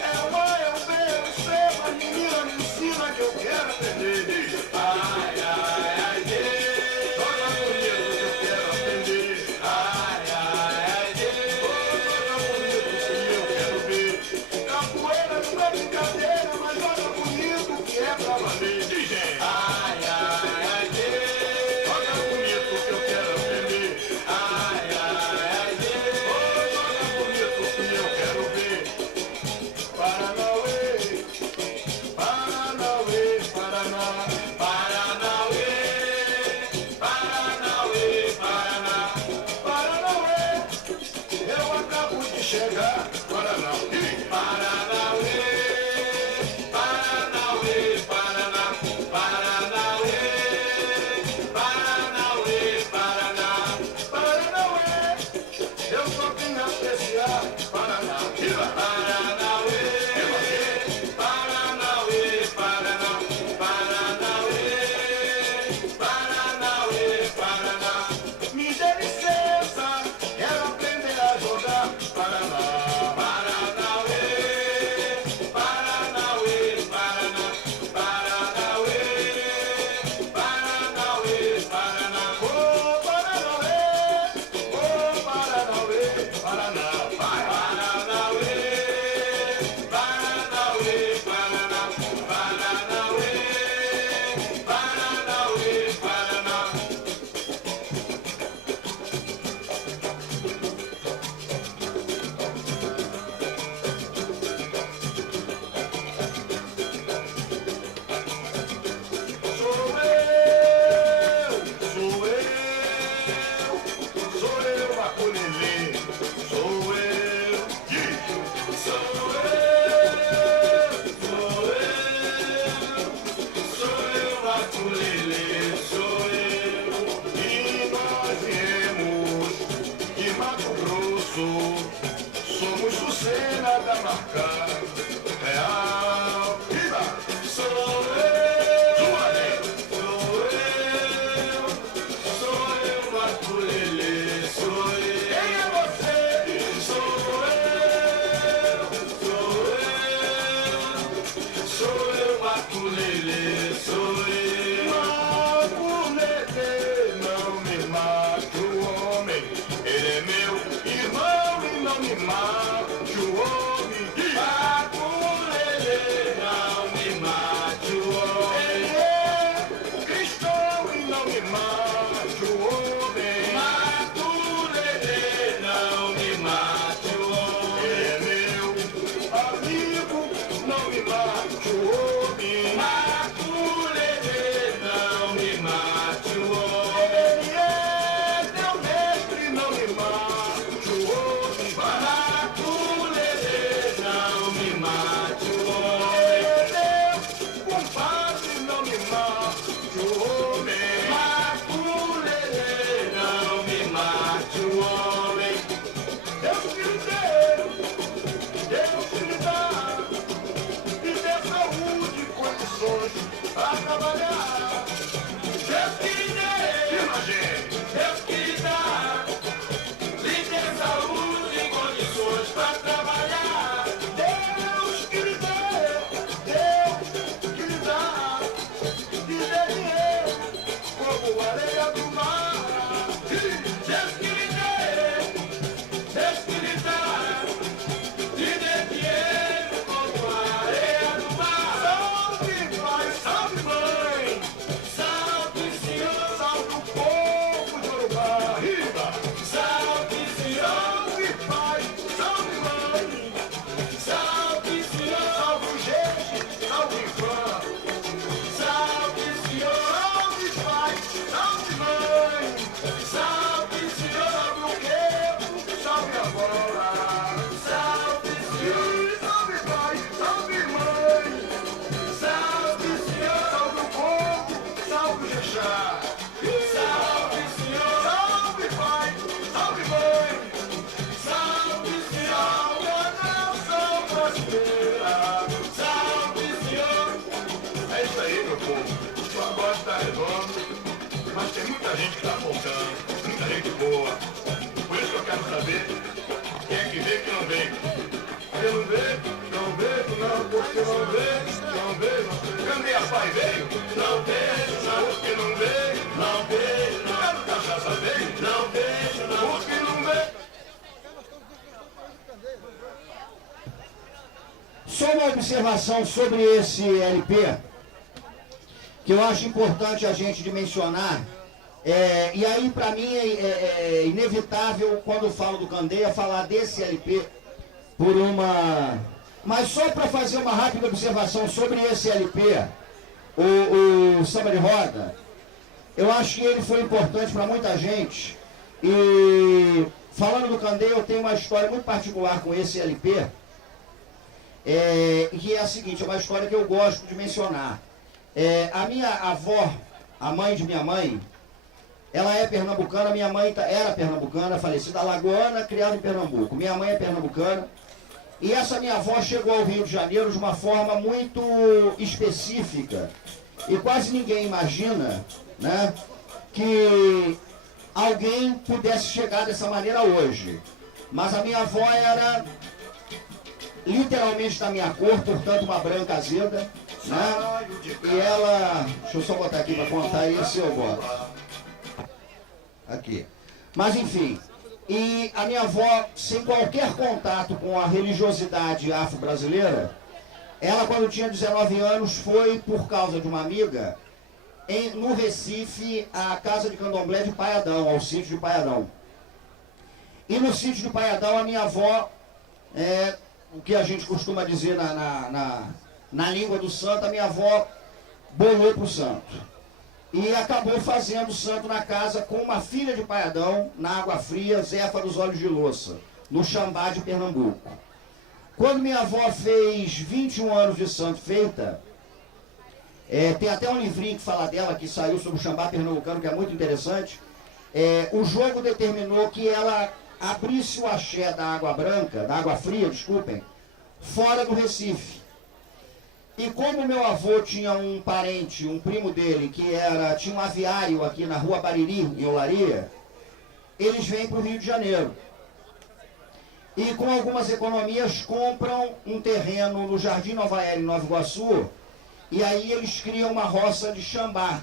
É o A, é o B, é o C, a menina me ensina que eu quero aprender. Ai, ai, ai, joga bonito que eu quero aprender. Ai, ai, ai, joga bonito que eu quero ver. Capoeira não é brincadeira, mas joga bonito que é pra valer. Ai, ai, ai, joga bonito que eu quero aprender. Ai, ai, ai, joga bonito que eu quero ver. Paranauê, Paranauê, Paraná. Paranauê, Paranauê, Paraná. Paranauê, eu acabo de chegar. Paranauê, Paranauê, Paranauê, Paraná. Paranauê, Paranauê, Paraná. Paranauê, eu só vim apreciar. Paraná, Paranauê, Paranauê, Paraná. Paranauê, Paranauê, Paraná. Me dê licença, quero aprender a jogar. Paraná, Paranauê, Paranauê, Paraná. Paranauê, Paranauê, Paraná. Ô Paranauê, Paraná. Paranauê, Paranauê, Paraná. Paranauê, Paranauê, Paraná. Sou eu, Maculelê, sou eu, Maculelê, sou eu, e nós viemos de Mato Grosso, somos do Sena da Marca Real. Viva! Sou eu, Maculelê, sou eu. Quem é você? Sou eu, Maculelê, sou eu. Maculelê, não me mate o homem, ele é meu irmão e não me mate o homem. Maculelê, não me mate o homem, ele é cristão e não me mate o homem. Maculelê, não me mate o homem, ele é meu amigo, não me mate o homem. Maculelê, não me mate o homem, ele é teu mestre, não me mate o homem. Maculelê, não me mate o homem, meu compadre, não me mate o homem. Maculelê, não me mate o homem. Deus que lhe deu, Deus que lhe dá, e dê saúde e condições muita gente que tá faltando, muita gente boa. Por isso que eu quero saber quem é que vê que não vem. Quem não vê, não vejo não, porque não vejo. Candeia pai veio, não vejo não, porque não veio, não vejo não. Quero cachaça veio, não vejo não, porque não veio. Só uma observação sobre esse LP, que eu acho importante a gente dimensionar, e aí para mim é inevitável, quando eu falo do Candeia, falar desse LP por uma... Mas só para fazer uma rápida observação sobre esse LP, o Samba de Roda, eu acho que ele foi importante para muita gente, e falando do Candeia, eu tenho uma história muito particular com esse LP, que é a seguinte, é uma história que eu gosto de mencionar. A minha avó, a mãe de minha mãe, ela é pernambucana, minha mãe era pernambucana, falecida alagoana, criada em Pernambuco. Minha mãe é pernambucana, e essa minha avó chegou ao Rio de Janeiro de uma forma muito específica, e quase ninguém imagina, né, que alguém pudesse chegar dessa maneira hoje. Mas a minha avó era literalmente da minha cor, portanto uma branca azeda, né? E ela, deixa eu só botar aqui para contar isso, eu boto aqui. Mas enfim, e a minha avó, sem qualquer contato com a religiosidade afro-brasileira, ela quando tinha 19 anos foi, por causa de uma amiga, no Recife, à casa de candomblé de Paiadão, ao sítio de Paiadão. E no sítio de Paiadão a minha avó, o que a gente costuma dizer na língua do santo, a minha avó bolou para o santo. E acabou fazendo o santo na casa com uma filha de Paiadão, na Água Fria, Zefa dos Olhos de Louça, no Xambá de Pernambuco. Quando minha avó fez 21 anos de santo feita, tem até um livrinho que fala dela, que saiu sobre o Xambá pernambucano, que é muito interessante. O jogo determinou que ela abrisse o axé da Água Branca, da Água Fria, desculpem, fora do Recife. E como meu avô tinha um parente, um primo dele, que tinha um aviário aqui na Rua Bariri, em Olaria, eles vêm para o Rio de Janeiro. E com algumas economias compram um terreno no Jardim Nova Era, em Nova Iguaçu, e aí eles criam uma roça de Xambá,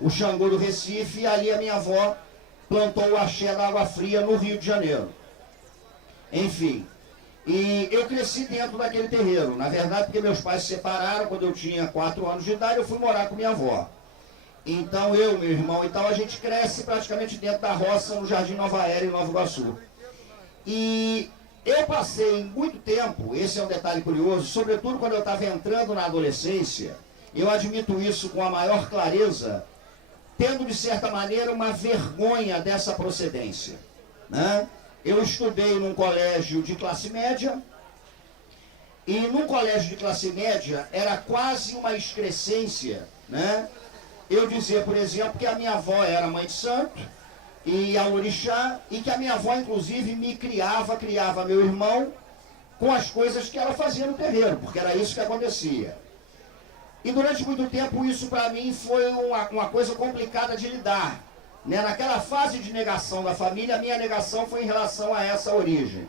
o Xangô do Recife, e ali a minha avó plantou o axé da Água Fria no Rio de Janeiro. Enfim, e eu cresci dentro daquele terreiro. Na verdade, porque meus pais se separaram quando eu tinha 4 anos de idade, eu fui morar com minha avó. Então eu, meu irmão e tal, a gente cresce praticamente dentro da roça no Jardim Nova Era, em Nova Iguaçu. E eu passei muito tempo, esse é um detalhe curioso, sobretudo quando eu estava entrando na adolescência, eu admito isso com a maior clareza, tendo de certa maneira uma vergonha dessa procedência, né? Eu estudei num colégio de classe média, e num colégio de classe média era quase uma excrescência, né? Eu dizer, por exemplo, que a minha avó era mãe de santo, e a orixá, e que a minha avó, inclusive, me criava meu irmão, com as coisas que ela fazia no terreiro, porque era isso que acontecia. E durante muito tempo isso para mim foi uma coisa complicada de lidar, né? Naquela fase de negação da família, a minha negação foi em relação a essa origem.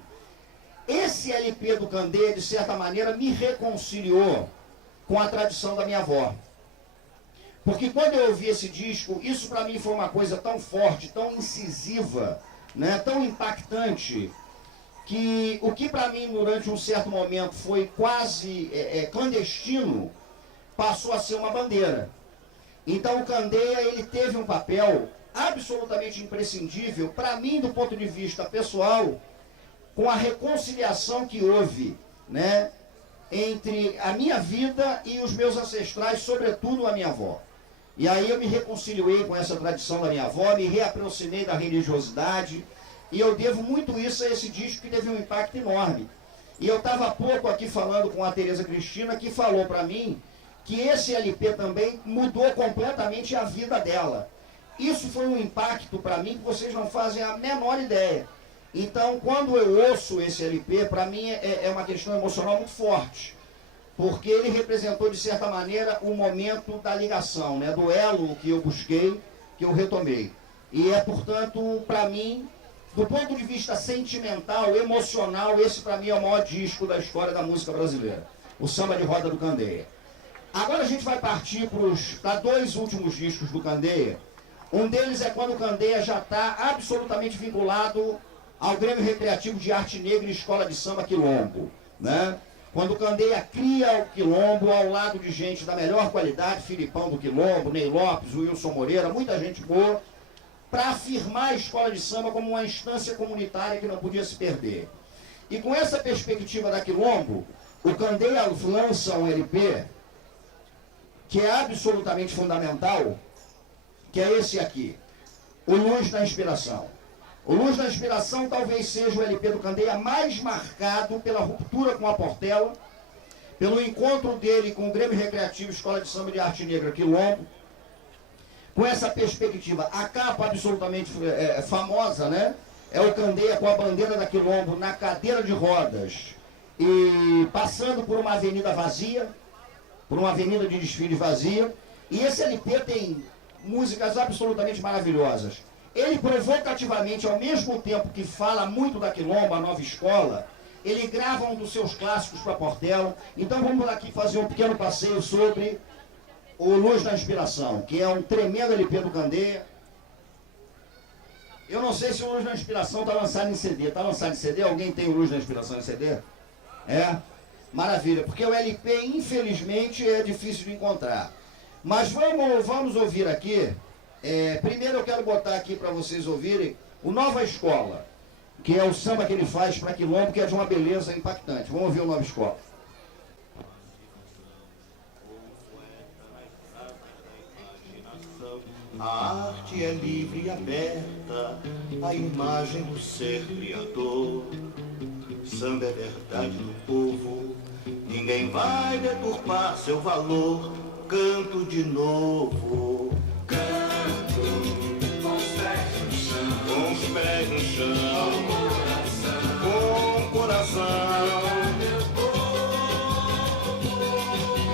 Esse LP do Candeia, de certa maneira, me reconciliou com a tradição da minha avó. Porque quando eu ouvi esse disco, isso para mim foi uma coisa tão forte, tão incisiva, né, tão impactante, que o que para mim durante um certo momento foi quase clandestino, passou a ser uma bandeira. Então o Candeia, ele teve um papel absolutamente imprescindível, para mim do ponto de vista pessoal, com a reconciliação que houve, né, entre a minha vida e os meus ancestrais, sobretudo a minha avó. E aí eu me reconciliei com essa tradição da minha avó, me reaproximei da religiosidade, e eu devo muito isso a esse disco que teve um impacto enorme. E eu estava há pouco aqui falando com a Tereza Cristina, que falou para mim que esse LP também mudou completamente a vida dela. Isso foi um impacto para mim que vocês não fazem a menor ideia. Então, quando eu ouço esse LP, para mim é uma questão emocional muito forte, porque ele representou, de certa maneira, o momento da ligação, né, do elo que eu busquei que eu retomei. E é, portanto, para mim, do ponto de vista sentimental, emocional, esse para mim é o maior disco da história da música brasileira. O Samba de Roda do Candeia. Agora a gente vai partir para dois últimos discos do Candeia. Um deles é quando o Candeia já está absolutamente vinculado ao Grêmio Recreativo de Arte Negra e Escola de Samba Quilombo, né? Quando o Candeia cria o Quilombo ao lado de gente da melhor qualidade, Filipão do Quilombo, Ney Lopes, Wilson Moreira, muita gente boa, para afirmar a escola de samba como uma instância comunitária que não podia se perder. E com essa perspectiva da Quilombo, o Candeia lança um LP que é absolutamente fundamental, que é esse aqui, o Luz da Inspiração. O Luz da Inspiração talvez seja o LP do Candeia mais marcado pela ruptura com a Portela, pelo encontro dele com o Grêmio Recreativo Escola de Samba de Arte Negra Quilombo, com essa perspectiva. A capa absolutamente famosa, né? É o Candeia com a bandeira da Quilombo na cadeira de rodas e passando por uma avenida vazia, por uma avenida de desfile vazia. E esse LP tem músicas absolutamente maravilhosas. Ele provocativamente, ao mesmo tempo que fala muito da Quilombo, a nova escola, ele grava um dos seus clássicos para a Portela. Então vamos aqui fazer um pequeno passeio sobre o Luz da Inspiração, que é um tremendo LP do Candeia. Eu não sei se o Luz da Inspiração está lançado em CD. Está lançado em CD? Alguém tem o Luz da Inspiração em CD? É? Maravilha, porque o LP, infelizmente, é difícil de encontrar. Mas vamos ouvir aqui. Primeiro eu quero botar aqui para vocês ouvirem o Nova Escola, que é o samba que ele faz para Quilombo, que é de uma beleza impactante. Vamos ouvir o Nova Escola. A arte é livre e aberta, a imagem do ser criador. Samba é verdade do povo, ninguém vai deturpar seu valor. Canto de novo, canto com os pés no chão, com os pés no chão, com o coração.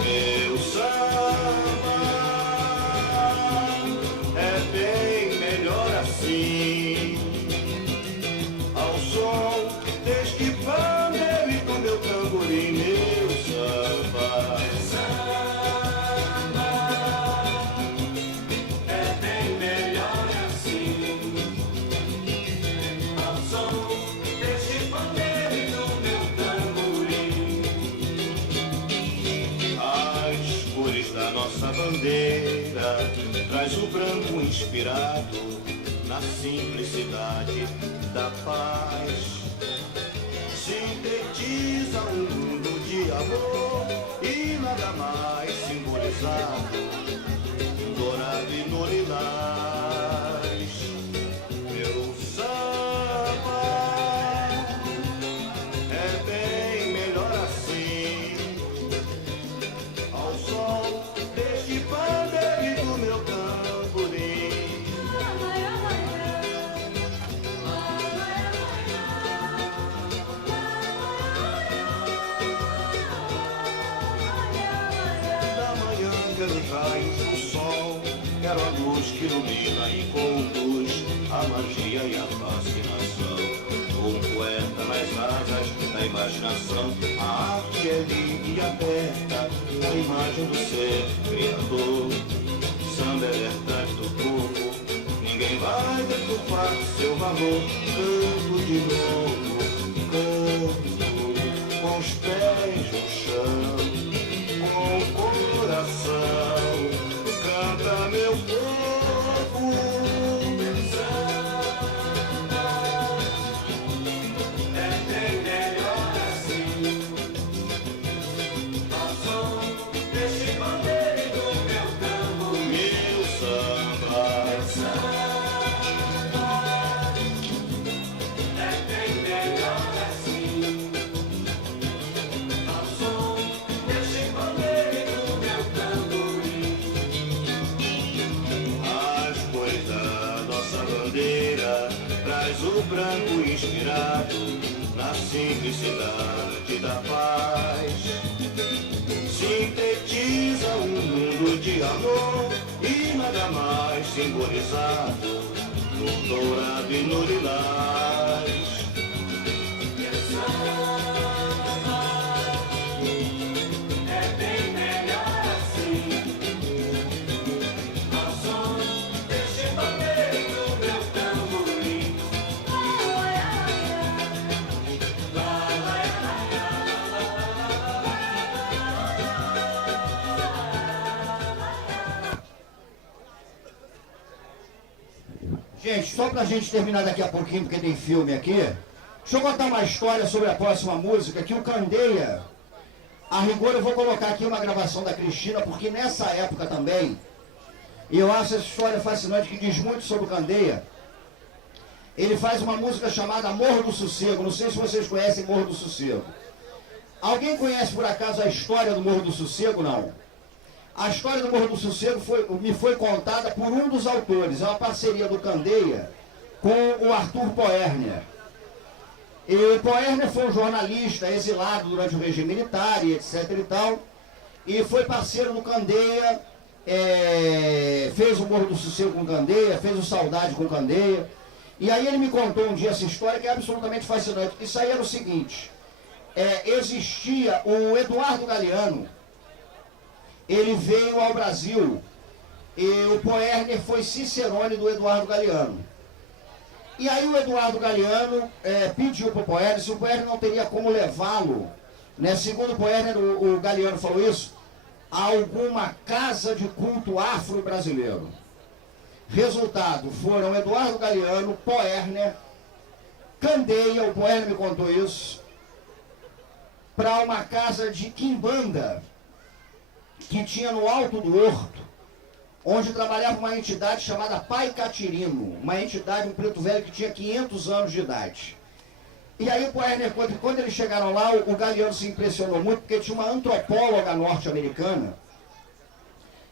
Meu samba é bem melhor assim, ao som deste pandeiro e do meu tamborim. Meu samba é bem melhor assim, ao som deste pandeiro e do meu tamborim. As cores da nossa bandeira traz o branco inspirado na simplicidade da paz. Sintetiza um mundo de amor e nada mais simbolizado, dourado e no lilás. Meu samba é bem melhor assim, ao som deste pandeiro e do meu tamborim. Quero os raios do sol, quero a luz que ilumina e conduz a magia e a fascinação. Um poeta nas asas da imaginação, a arte é livre e aberta, a imagem do ser criador. Samba é verdade do povo, ninguém vai deturpar seu valor. Canto de novo, canto com os pés no chão, com o coração, canta meu povo. É bem melhor assim, ao som deste pandeiro e do meu tamborim. Meu samba é bem melhor assim, ao som deste pandeiro e do meu tamborim. As cores da nossa bandeira traz o branco inspirado na simplicidade da paz. Sintetiza um mundo de amor e nada brilha mais simbolizado no dourado e no lilás. É bem melhor assim. Ao som desse bater do meu tamborim. Gente, só pra gente terminar daqui a pouquinho, porque tem filme aqui, deixa eu contar uma história sobre a próxima música, que o Candeia, a rigor eu vou colocar aqui uma gravação da Cristina, porque nessa época também, e eu acho essa história fascinante, que diz muito sobre o Candeia, ele faz uma música chamada Morro do Sossego, não sei se vocês conhecem Morro do Sossego. Alguém conhece por acaso a história do Morro do Sossego? Não. A história do Morro do Sossego me foi contada por um dos autores, é uma parceria do Candeia com o Arthur Poerner. E o Poerner foi um jornalista exilado durante o regime militar e etc e tal, e foi parceiro do Candeia, fez o Morro do Sossego com o Candeia, fez o Saudade com o Candeia, e aí ele me contou um dia essa história que é absolutamente fascinante. Isso aí era o seguinte, existia o Eduardo Galeano. Ele veio ao Brasil e o Poerner foi cicerone do Eduardo Galeano. E aí o Eduardo Galeano pediu para o Poerner se o Poerner não teria como levá-lo, né, segundo o Poerner, o Galeano falou isso, a alguma casa de culto afro-brasileiro. Resultado, foram Eduardo Galeano, Poerner, Candeia, o Poerner me contou isso, para uma casa de quimbanda, que tinha no Alto do Horto, onde trabalhava uma entidade chamada Pai Catirino, uma entidade, um preto velho que tinha 500 anos de idade. E aí o Poerner, quando eles chegaram lá, o Galeano se impressionou muito, porque tinha uma antropóloga norte-americana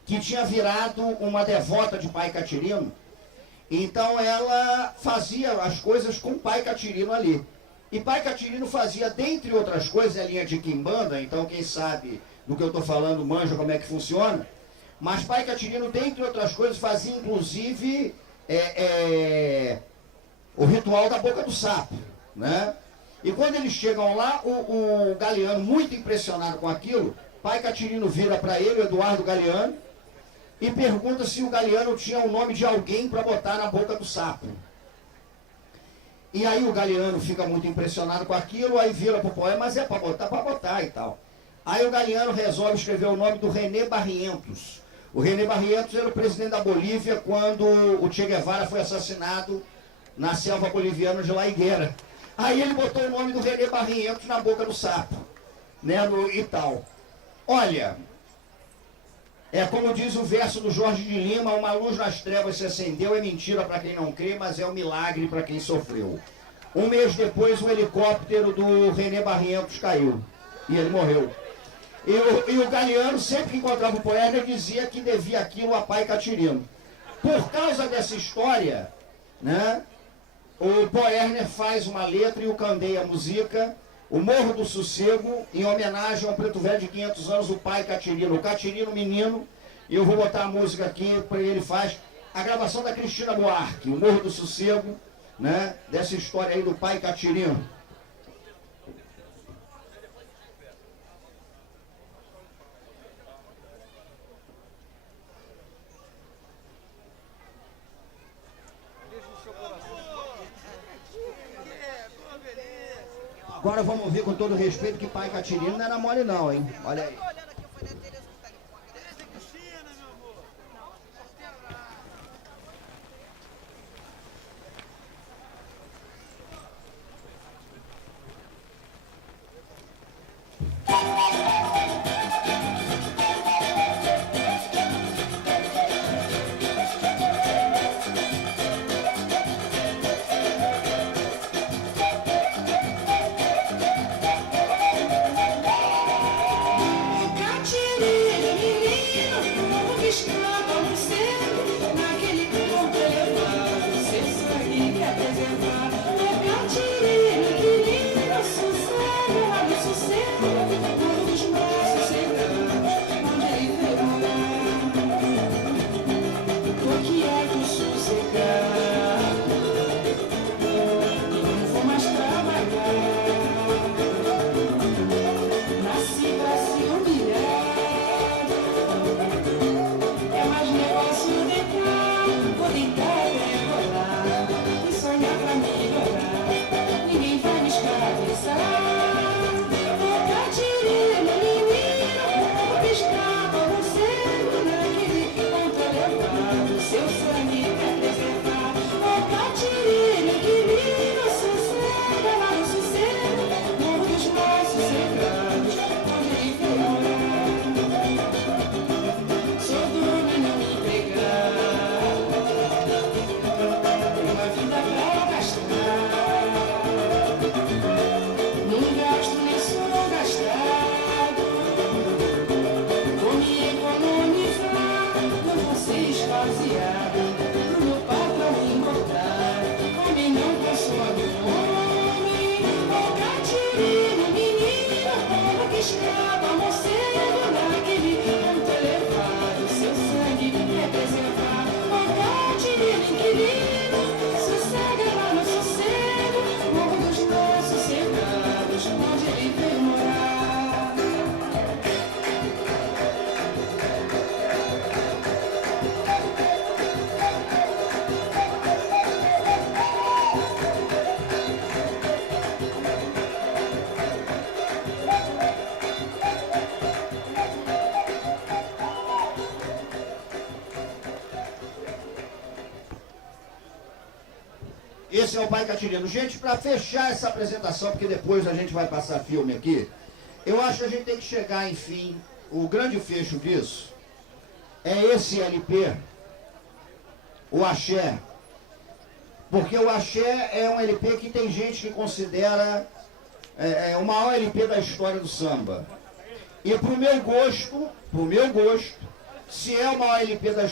que tinha virado uma devota de Pai Catirino, então ela fazia as coisas com Pai Catirino ali. E Pai Catirino fazia, dentre outras coisas, a linha de quimbanda, então quem sabe do que eu estou falando, manja como é que funciona, mas Pai Catirino, dentre outras coisas, fazia inclusive o ritual da boca do sapo, né? E quando eles chegam lá, o Galeano, muito impressionado com aquilo, Pai Catirino vira para ele, o Eduardo Galeano, e pergunta se o Galeano tinha o nome de alguém para botar na boca do sapo. E aí o Galeano fica muito impressionado com aquilo, aí vira para o Poerner, mas é para botar e tal. Aí o Galeano resolve escrever o nome do René Barrientos. O René Barrientos era o presidente da Bolívia quando o Che Guevara foi assassinado na selva boliviana de La Higuera. Aí ele botou o nome do René Barrientos na boca do sapo, né, e tal. Olha, como diz o verso do Jorge de Lima, uma luz nas trevas se acendeu, é mentira para quem não crê, mas é um milagre para quem sofreu. Um mês depois, o helicóptero do René Barrientos caiu e ele morreu. E o Galeano, sempre que encontrava o Poerner, dizia que devia aquilo a Pai Catirino. Por causa dessa história, né, o Poerner faz uma letra e o Candeia musica o Morro do Sossego, em homenagem ao preto velho de 500 anos, o Pai Catirino. O Catirino menino, e eu vou botar a música aqui, para ele faz a gravação da Cristina Buarque, o Morro do Sossego, né, dessa história aí do Pai Catirino. Agora vamos ver com todo respeito que Pai Catirino não era mole não, hein? Olha aí. Catirino. Esse é o Pai Catirino. Gente, para fechar essa apresentação, porque depois a gente vai passar filme aqui, eu acho que a gente tem que chegar, enfim, o grande fecho disso é esse LP, o Axé. Porque o Axé é um LP que tem gente que considera o maior LP da história do samba. E pro meu gosto, se é o maior LP da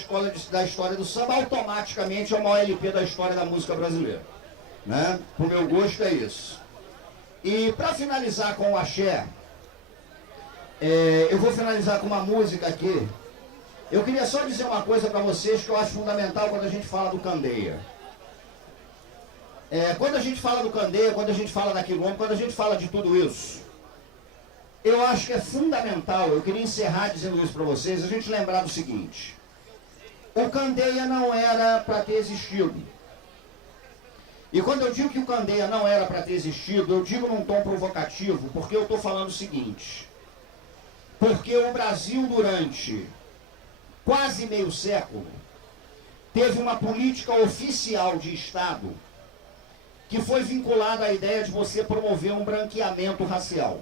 história do samba, automaticamente é o maior LP da história da música brasileira. Né? Pro meu gosto é isso. E para finalizar com o Axé, eu vou finalizar com uma música aqui. Eu queria só dizer uma coisa para vocês que eu acho fundamental quando a gente fala do Candeia. Quando a gente fala do Candeia, quando a gente fala da Quilombo, quando a gente fala de tudo isso, eu acho que é fundamental, eu queria encerrar dizendo isso para vocês, a gente lembrar do seguinte: o Candeia não era para ter existido. E quando eu digo que o Candeia não era para ter existido, eu digo num tom provocativo, porque eu estou falando o seguinte: porque o Brasil, durante quase meio século, teve uma política oficial de Estado que foi vinculada à ideia de você promover um branqueamento racial.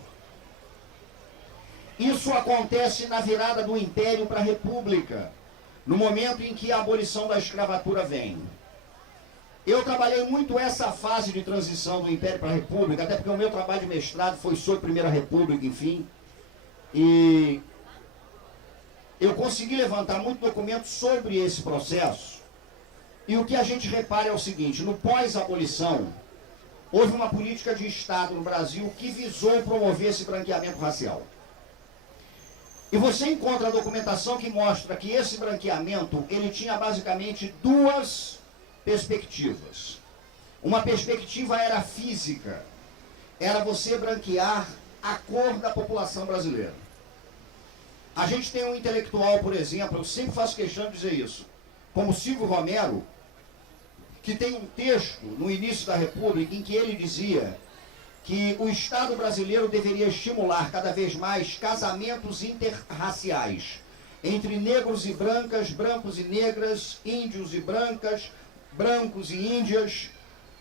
Isso acontece na virada do Império para a República, no momento em que a abolição da escravatura vem. Eu trabalhei muito essa fase de transição do Império para a República, até porque o meu trabalho de mestrado foi sobre a Primeira República, enfim. E eu consegui levantar muito documento sobre esse processo. E o que a gente repara é o seguinte: no pós-abolição, houve uma política de Estado no Brasil que visou promover esse branqueamento racial. E você encontra a documentação que mostra que esse branqueamento, ele tinha basicamente duas perspectivas. Uma perspectiva era física, era você branquear a cor da população brasileira. A gente tem um intelectual, por exemplo, eu sempre faço questão de dizer isso, como Silvio Romero, que tem um texto no início da República em que ele dizia que o Estado brasileiro deveria estimular cada vez mais casamentos interraciais entre negros e brancas, brancos e negras, índios e brancas, brancos e índias,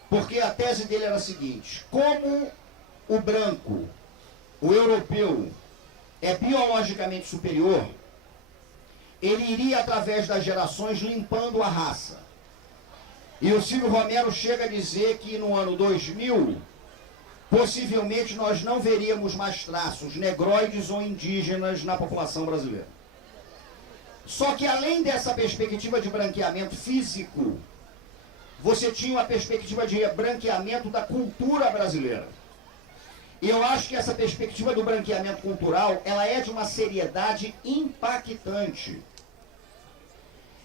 porque a tese dele era a seguinte: como o branco, o europeu, é biologicamente superior, ele iria, através das gerações, limpando a raça. E o Silvio Romero chega a dizer que no ano 2000, possivelmente nós não veríamos mais traços negroides ou indígenas na população brasileira. Só que além dessa perspectiva de branqueamento físico, você tinha uma perspectiva de branqueamento da cultura brasileira. E eu acho que essa perspectiva do branqueamento cultural, ela é de uma seriedade impactante.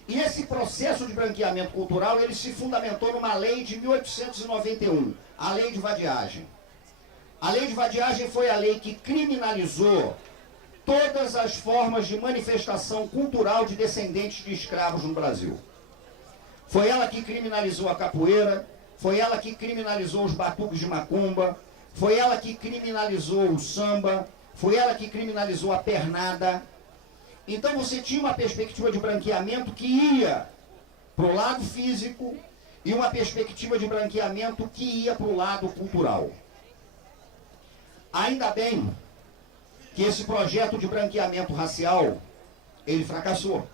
E esse processo de branqueamento cultural, ele se fundamentou numa lei de 1891, a Lei de Vadiagem. A Lei de Vadiagem foi a lei que criminalizou todas as formas de manifestação cultural de descendentes de escravos no Brasil. Foi ela que criminalizou a capoeira, foi ela que criminalizou os batuques de macumba, foi ela que criminalizou o samba, foi ela que criminalizou a pernada. Então você tinha uma perspectiva de branqueamento que ia para o lado físico e uma perspectiva de branqueamento que ia para o lado cultural. Ainda bem que esse projeto de branqueamento racial, ele fracassou.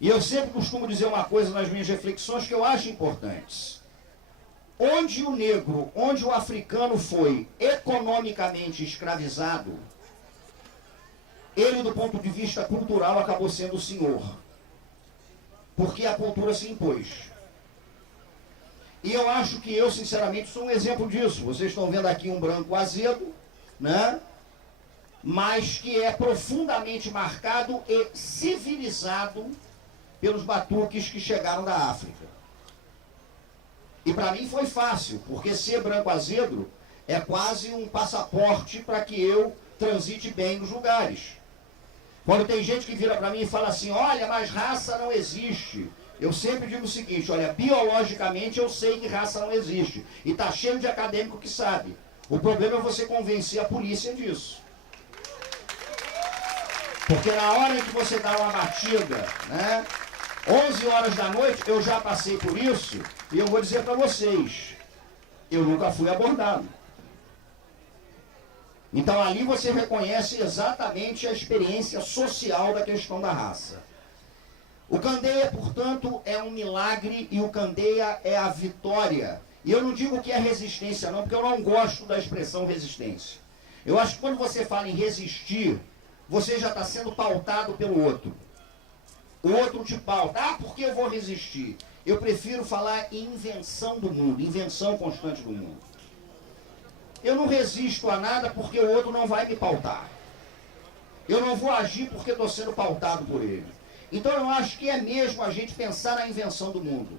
E eu sempre costumo dizer uma coisa nas minhas reflexões que eu acho importantes. Onde o negro, onde o africano foi economicamente escravizado, ele, do ponto de vista cultural, acabou sendo o senhor. Porque a cultura se impôs. E eu acho que eu, sinceramente, sou um exemplo disso. Vocês estão vendo aqui um branco azedo, né? Mas que é profundamente marcado e civilizado pelos batuques que chegaram da África. E para mim foi fácil, porque ser branco azedo é quase um passaporte para que eu transite bem nos lugares. Quando tem gente que vira para mim e fala assim: olha, mas raça não existe. Eu sempre digo o seguinte: olha, biologicamente eu sei que raça não existe. E está cheio de acadêmico que sabe. O problema é você convencer a polícia disso. Porque na hora que você dá uma batida, né, 11 horas da noite, eu já passei por isso, e eu vou dizer para vocês, eu nunca fui abordado. Então ali você reconhece exatamente a experiência social da questão da raça. O Candeia, portanto, é um milagre e o Candeia é a vitória. E eu não digo que é resistência não, porque eu não gosto da expressão resistência. Eu acho que quando você fala em resistir, você já está sendo pautado pelo outro. O outro te pauta. Ah, por que eu vou resistir? Eu prefiro falar em invenção do mundo, invenção constante do mundo. Eu não resisto a nada porque o outro não vai me pautar. Eu não vou agir porque estou sendo pautado por ele. Então eu acho que é mesmo a gente pensar na invenção do mundo.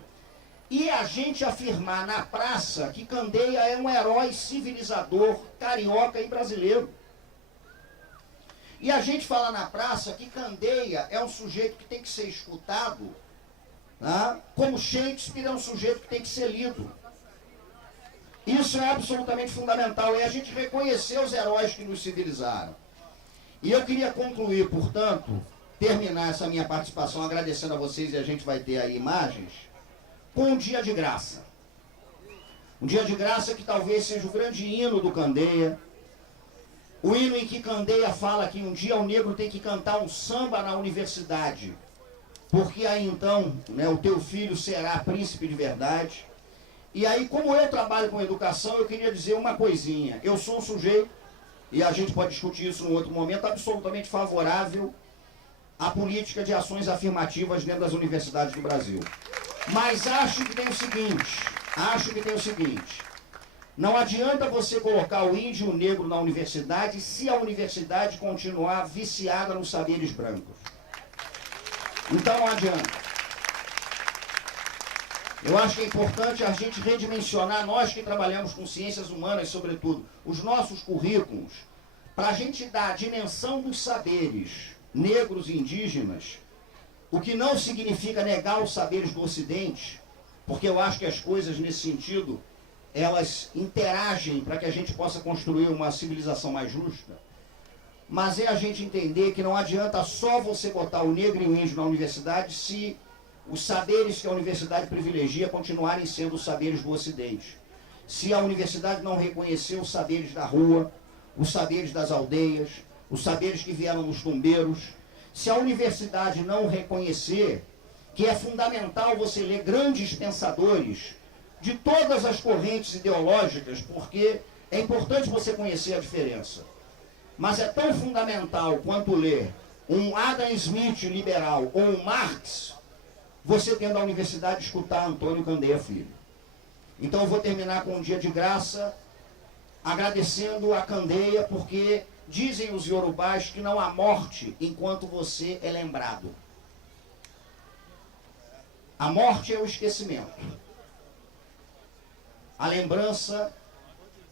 E a gente afirmar na praça que Candeia é um herói civilizador, carioca e brasileiro. E a gente fala na praça que Candeia é um sujeito que tem que ser escutado, né? Como Shakespeare é um sujeito que tem que ser lido. Isso é absolutamente fundamental, é a gente reconhecer os heróis que nos civilizaram. E eu queria concluir, portanto, terminar essa minha participação agradecendo a vocês, e a gente vai ter aí imagens, com um dia de graça. Um dia de graça que talvez seja o grande hino do Candeia. O hino em que Candeia fala que um dia o negro tem que cantar um samba na universidade, porque aí então, né, o teu filho será príncipe de verdade. E aí, como eu trabalho com educação, eu queria dizer uma coisinha. Eu sou um sujeito, e a gente pode discutir isso num outro momento, absolutamente favorável à política de ações afirmativas dentro das universidades do Brasil. Mas acho que tem o seguinte, não adianta você colocar o índio e o negro na universidade se a universidade continuar viciada nos saberes brancos. Então não adianta. Eu acho que é importante a gente redimensionar, nós que trabalhamos com ciências humanas, sobretudo, os nossos currículos, para a gente dar a dimensão dos saberes negros e indígenas, o que não significa negar os saberes do Ocidente, porque eu acho que as coisas nesse sentido, elas interagem para que a gente possa construir uma civilização mais justa, mas é a gente entender que não adianta só você botar o negro e o índio na universidade se os saberes que a universidade privilegia continuarem sendo os saberes do Ocidente. Se a universidade não reconhecer os saberes da rua, os saberes das aldeias, os saberes que vieram dos tumbeiros, se a universidade não reconhecer que é fundamental você ler grandes pensadores de todas as correntes ideológicas, porque é importante você conhecer a diferença. Mas é tão fundamental quanto ler um Adam Smith liberal ou um Marx, você tendo a universidade escutar Antônio Candeia Filho. Então eu vou terminar com um dia de graça, agradecendo a Candeia, porque dizem os iorubás que não há morte enquanto você é lembrado. A morte é o esquecimento. A lembrança,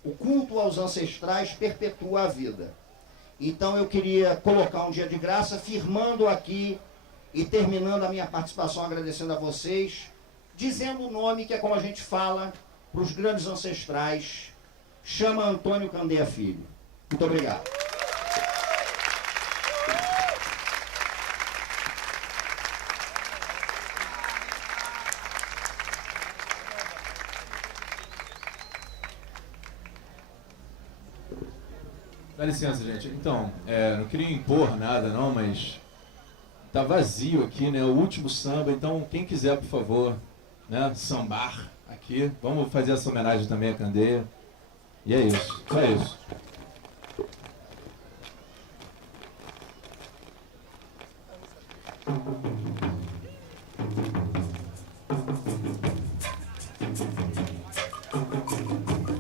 o culto aos ancestrais perpetua a vida. Então eu queria colocar um dia de graça, firmando aqui e terminando a minha participação agradecendo a vocês, dizendo o nome que é como a gente fala para os grandes ancestrais, chama Antônio Candeia Filho. Muito obrigado. Dá licença, gente. Então, não queria impor nada não, mas tá vazio aqui, né? O último samba, então quem quiser, por favor, né, sambar aqui. Vamos fazer essa homenagem também à Candeia. E é isso, só isso.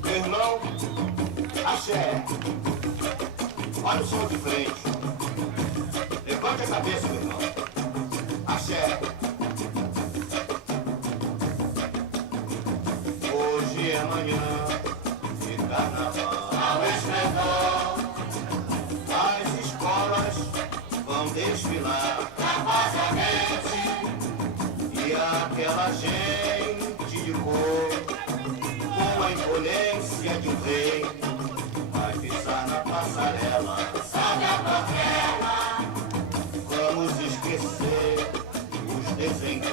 Meu irmão, axé. Olha o som de frente. Levante a cabeça, meu irmão. Axé. Hoje é manhã de carnaval. Ao esplendor, as escolas vão desfilar. E aquela gente de cor, com a imponência de um rei, vai pisar na passarela. Sobe a portela. Vamos esquecer os desenganos.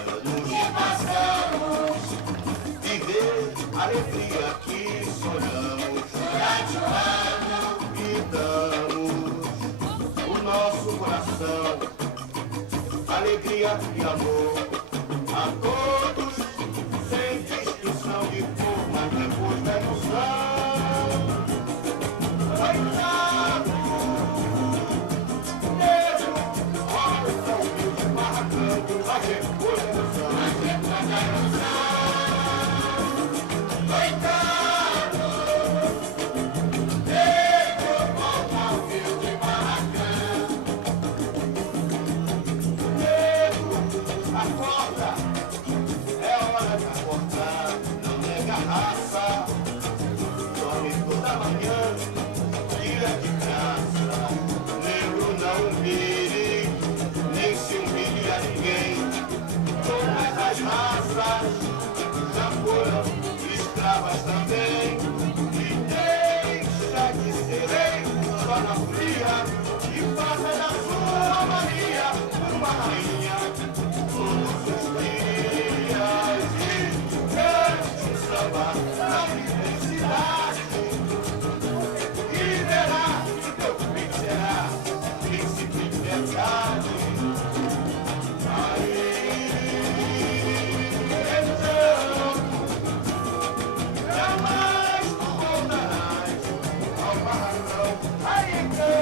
nosso coração alegria e amor a todos, sem distinção de cor, mas depois da emoção. Coitado, negro, rosa, humilde, marcando, a gente foi da emoção. Coitado, negro, rosa, humilde, marcando. Acorda, é hora de acordar, não nega raça, dorme toda manhã, tira de graça, negro não humilhe, nem se humilhe a ninguém, todas as raças já foram escravas também, e deixa de ser rei, só na fria, e faça da sua Maria uma rainha. Todos os dias e cante samba na universidade e verá que teu príncipe será príncipe de verdade. Aí então jamais tu voltarás ao barracão. Aí então